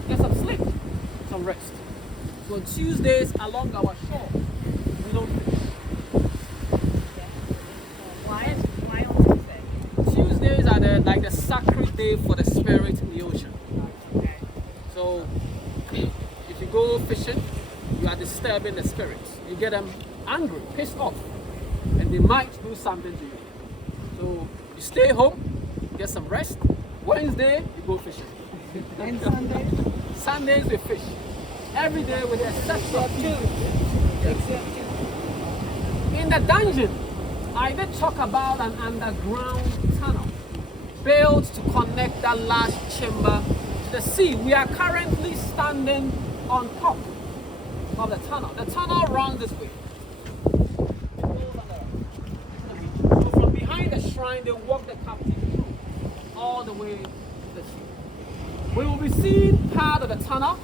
Get some sleep, some rest. So on Tuesdays along our shore, we don't fish. Why on Tuesday? Tuesdays are like the sacred day for the spirit in the ocean. Okay. So if you go fishing, you are disturbing the spirits. You get them angry, pissed off, and they might do something to you. So you stay home, get some rest. Wednesday, you go fishing. And Sunday? Sundays we fish. Every day with the exception of Tuesday. In the dungeon, I did talk about an underground tunnel built to connect that large chamber to the sea. We are currently standing on top of the tunnel. The tunnel runs this way. So from behind the shrine, they walk the captive through all the way to the sea. We will be seeing part of the tunnel,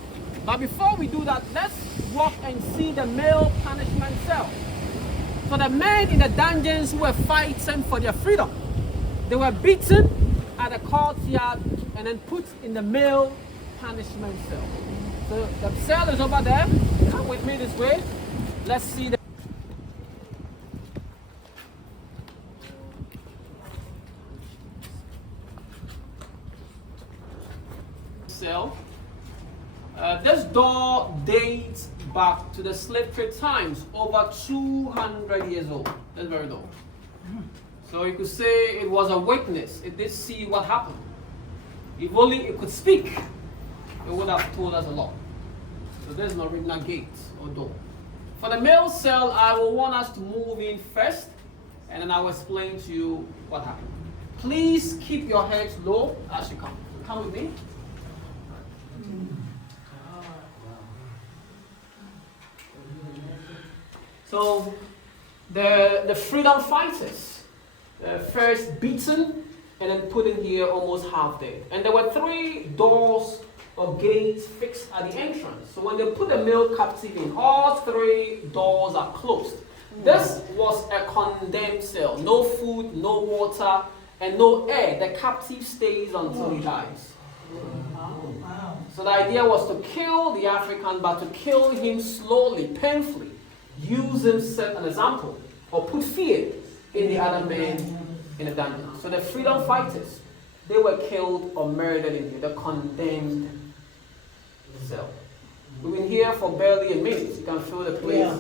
but before we do that, let's walk and see the male punishment cell. So the men in the dungeons who were fighting for their freedom, they were beaten at the courtyard and then put in the male punishment cell. So the cell is over there. Come with me this way. Let's see the cell. This door dates back to the slave trade times, over 200 years old. That's very old. So you could say it was a witness. It did see what happened. If only it could speak, it would have told us a lot. So there's no original gate or door. For the male cell, I will want us to move in first, and then I will explain to you what happened. Please keep your heads low as you come. Come with me. So, the freedom fighters, first beaten and then put in here almost half dead. And there were 3 doors or gates fixed at the entrance. So when they put the male captive in, all 3 doors are closed. This was a condemned cell. No food, no water, and no air. The captive stays until he dies. So the idea was to kill the African, but to kill him slowly, painfully. Use him set an example, or put fear in the other men in the dungeon. So the freedom fighters, they were killed or murdered in here, the condemned cell. We've been here for barely a minute. You can feel the place.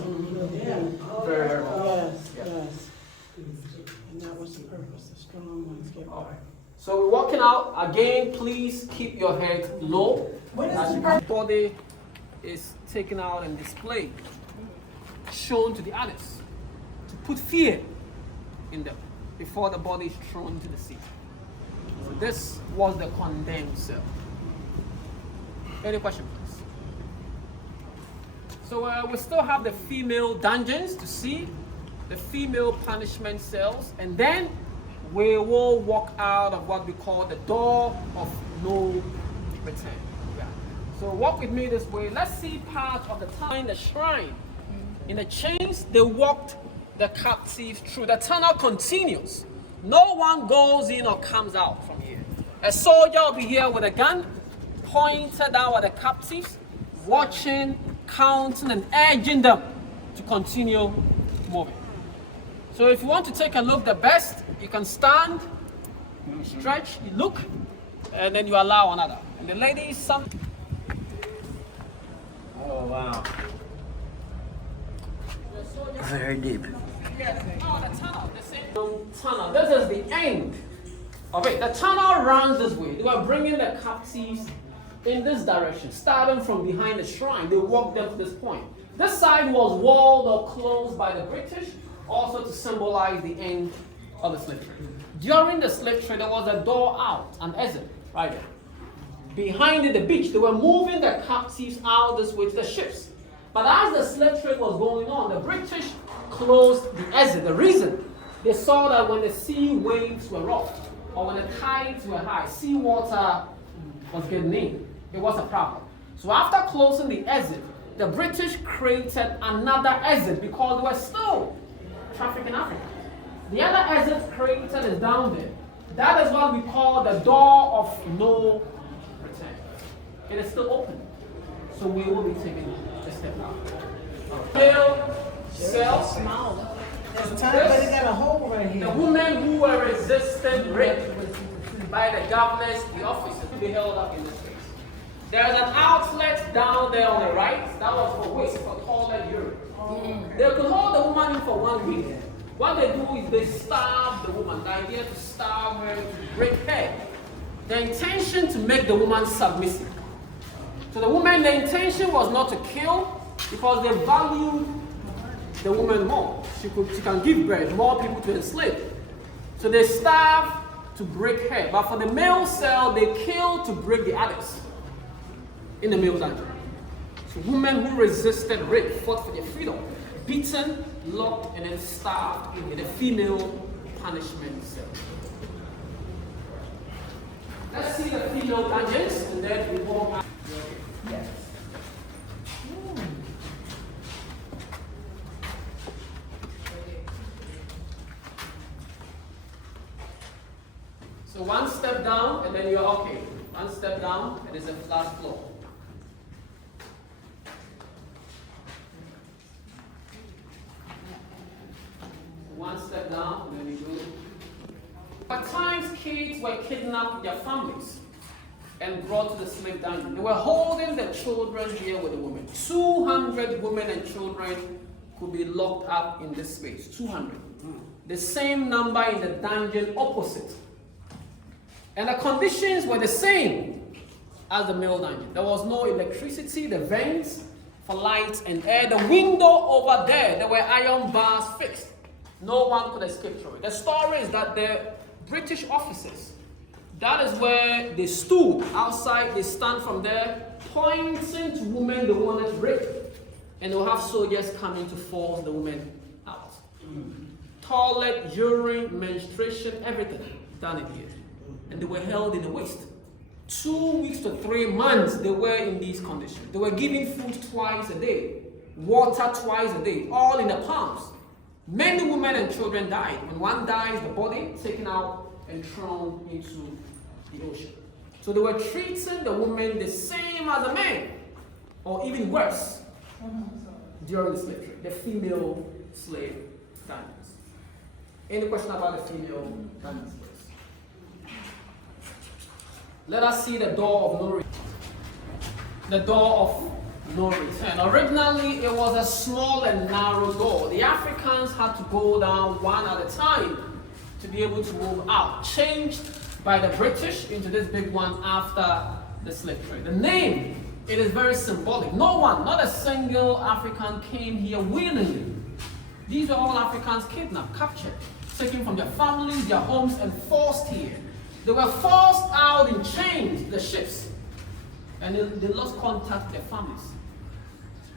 Very well. Yes. And that was the purpose. The strong ones get All right. So we're walking out. Again, please keep your head low. As your body is taken out and displayed, shown to the others, to put fear in them before the body is thrown to the sea. So this was the condemned cell. Any question, please? So we still have the female dungeons to see, the female punishment cells, and then we will walk out of what we call the door of no return. Yeah. So walk with me this way. Let's see part of the time, the shrine. In the chains, they walked the captives through. The tunnel continues. No one goes in or comes out from here. A soldier will be here with a gun, pointed down at the captives, watching, counting, and urging them to continue moving. So if you want to take a look the best, you can stand, you stretch, you look, and then you allow another. And the ladies, some... Oh, wow. Very deep. Oh, the tunnel, the same tunnel. This is the end of it. The tunnel runs this way. They were bringing the captives in this direction, starting from behind the shrine. They walked them to this point. This side was walled or closed by the British, also to symbolize the end of the slave trade. During the slave trade, there was a door out, an exit, right there. Behind it, the beach. They were moving the captives out this way to the ships. But as the slave trade was going on, the British closed the exit. The reason, they saw that when the sea waves were rough, or when the tides were high, seawater was getting in. It was a problem. So after closing the exit, the British created another exit because they were still trafficking Africa. The other exit created is down there. That is what we call the door of no return. It is still open. So we will be taking a step out. Male cells. It's time, but it got a hole right here. The women who were resisting rape by the governors, the officers, to be held up in this case. There's an outlet down there on the right. That was for waste, for toilet urine. They could hold the woman in for 1 week. What they do is they starve the woman. The idea to starve her, to break her. The intention to make the woman submissive. So the woman, the intention was not to kill because they valued the woman more. She can give birth, more people to enslave. So they starve to break her. But for the male cell, they kill to break the others in the male dungeon. So women who resisted rape fought for their freedom, beaten, locked, and then starved in the female punishment cell. Let's see the female dungeons, and then we walk out. Yes. So one step down, and then you're okay. One step down, and it's a flat floor. One step down, and then you go. At times, kids were kidnapped with their families and brought to the slave dungeon. They were holding the children here with the women. 200 women and children could be locked up in this space. 200. The same number in the dungeon opposite. And the conditions were the same as the male dungeon. There was no electricity, the vents, for light and air. The window over there were iron bars fixed. No one could escape through it. The story is that the British officers, that is where they stood outside. They stand from there, pointing to women they wanted to rape. And they'll have soldiers coming to force the women out. Toilet, urine, menstruation, everything done in here. And they were held in the waist. 2 weeks to 3 months they were in these conditions. They were given food twice a day, water twice a day, all in the palms. Many women and children died. When one dies, the body taken out and thrown into the ocean. So they were treating the women the same as the men, or even worse, during the slave trade, the female slave diners. Any question about the female diners? Let us see the door of no return. The door of no return. Originally, it was a small and narrow door. The Africans had to go down one at a time to be able to move out. Changed by the British into this big one after the slave trade. The name, it is very symbolic. No one, not a single African came here willingly. These were all Africans kidnapped, captured, taken from their families, their homes, and forced here. They were forced out in chains, the ships, and they lost contact with their families.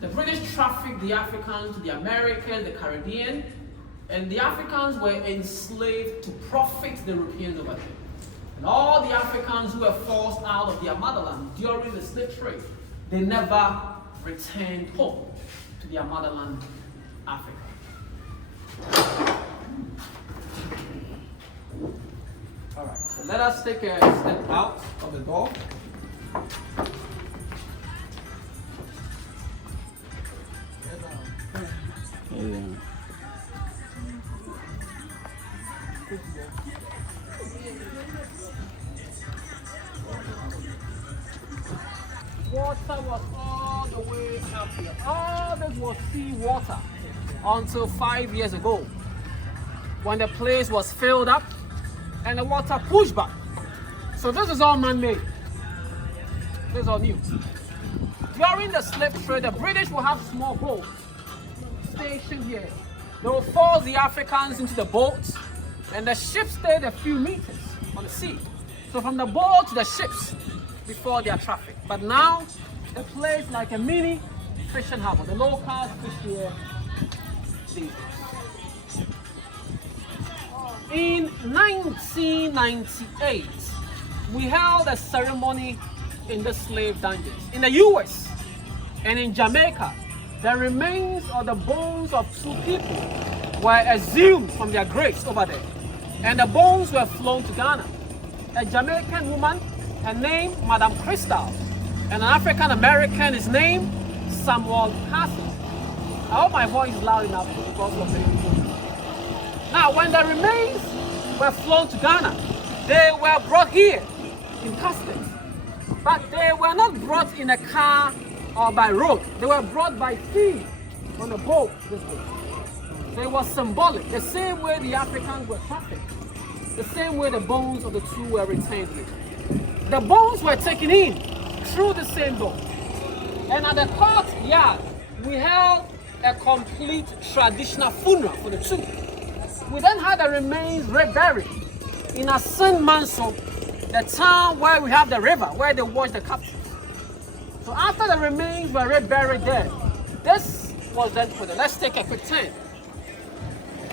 The British trafficked the Africans to the Americas, the Caribbean, and the Africans were enslaved to profit the Europeans over there. And all the Africans who were forced out of their motherland during the slave trade, they never returned home to their motherland, Africa. All right, so let us take a step out of the door. Yeah. Water was all the way up here. All this was sea water until 5 years ago, when the place was filled up and the water pushed back. So this is all man-made. This is all new. During the slave trade, the British will have small boats stationed here. They will force the Africans into the boats, and the ships stayed a few meters on the sea. So from the boat to the ships before their traffic. But now, the place like a mini fishing harbor. The locals fish here these days. In 1998, we held a ceremony in the slave dungeons. In the US and in Jamaica, the remains or the bones of 2 people were exhumed from their graves over there. And the bones were flown to Ghana. A Jamaican woman, her name Madame Crystal, and an African American is named Samuel Castle. I hope my voice is loud enough because of the Now, when the remains were flown to Ghana, they were brought here in caskets. But they were not brought in a car or by road. They were brought by sea on a boat this way. So it was symbolic, the same way the Africans were trafficked, the same way the bones of the 2 were retained here. The bones were taken in through the same door. And at the courtyard, we held a complete traditional funeral for the 2. We then had the remains buried in Asin Manso, the town where we have the river, where they wash the captives. So after the remains were buried there, this was then put in. Let's take a quick turn.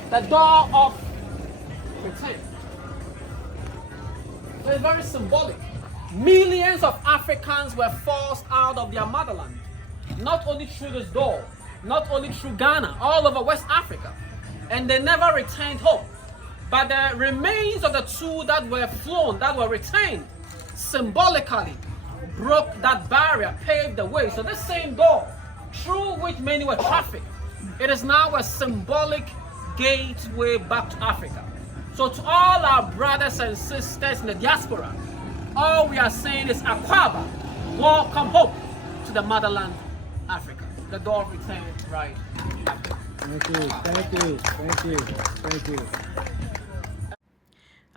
The door of return. So it's very symbolic. Millions of Africans were forced out of their motherland, not only through this door, not only through Ghana, all over West Africa, and they never returned home. But the remains of the 2 that were flown, that were retained, symbolically broke that barrier, paved the way. So this same door, through which many were trafficked, it is now a symbolic gateway back to Africa. So to all our brothers and sisters in the diaspora, all we are saying is Akwaba, welcome home to the motherland, Africa. The door of return right. Thank you, thank you, thank you, thank you.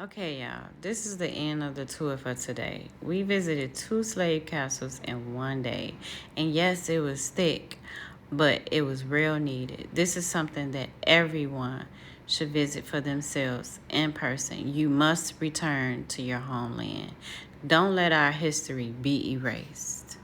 Okay, y'all, this is the end of the tour for today. We visited 2 slave castles in one day. And yes, it was thick, but it was real needed. This is something that everyone should visit for themselves in person. You must return to your homeland. Don't let our history be erased.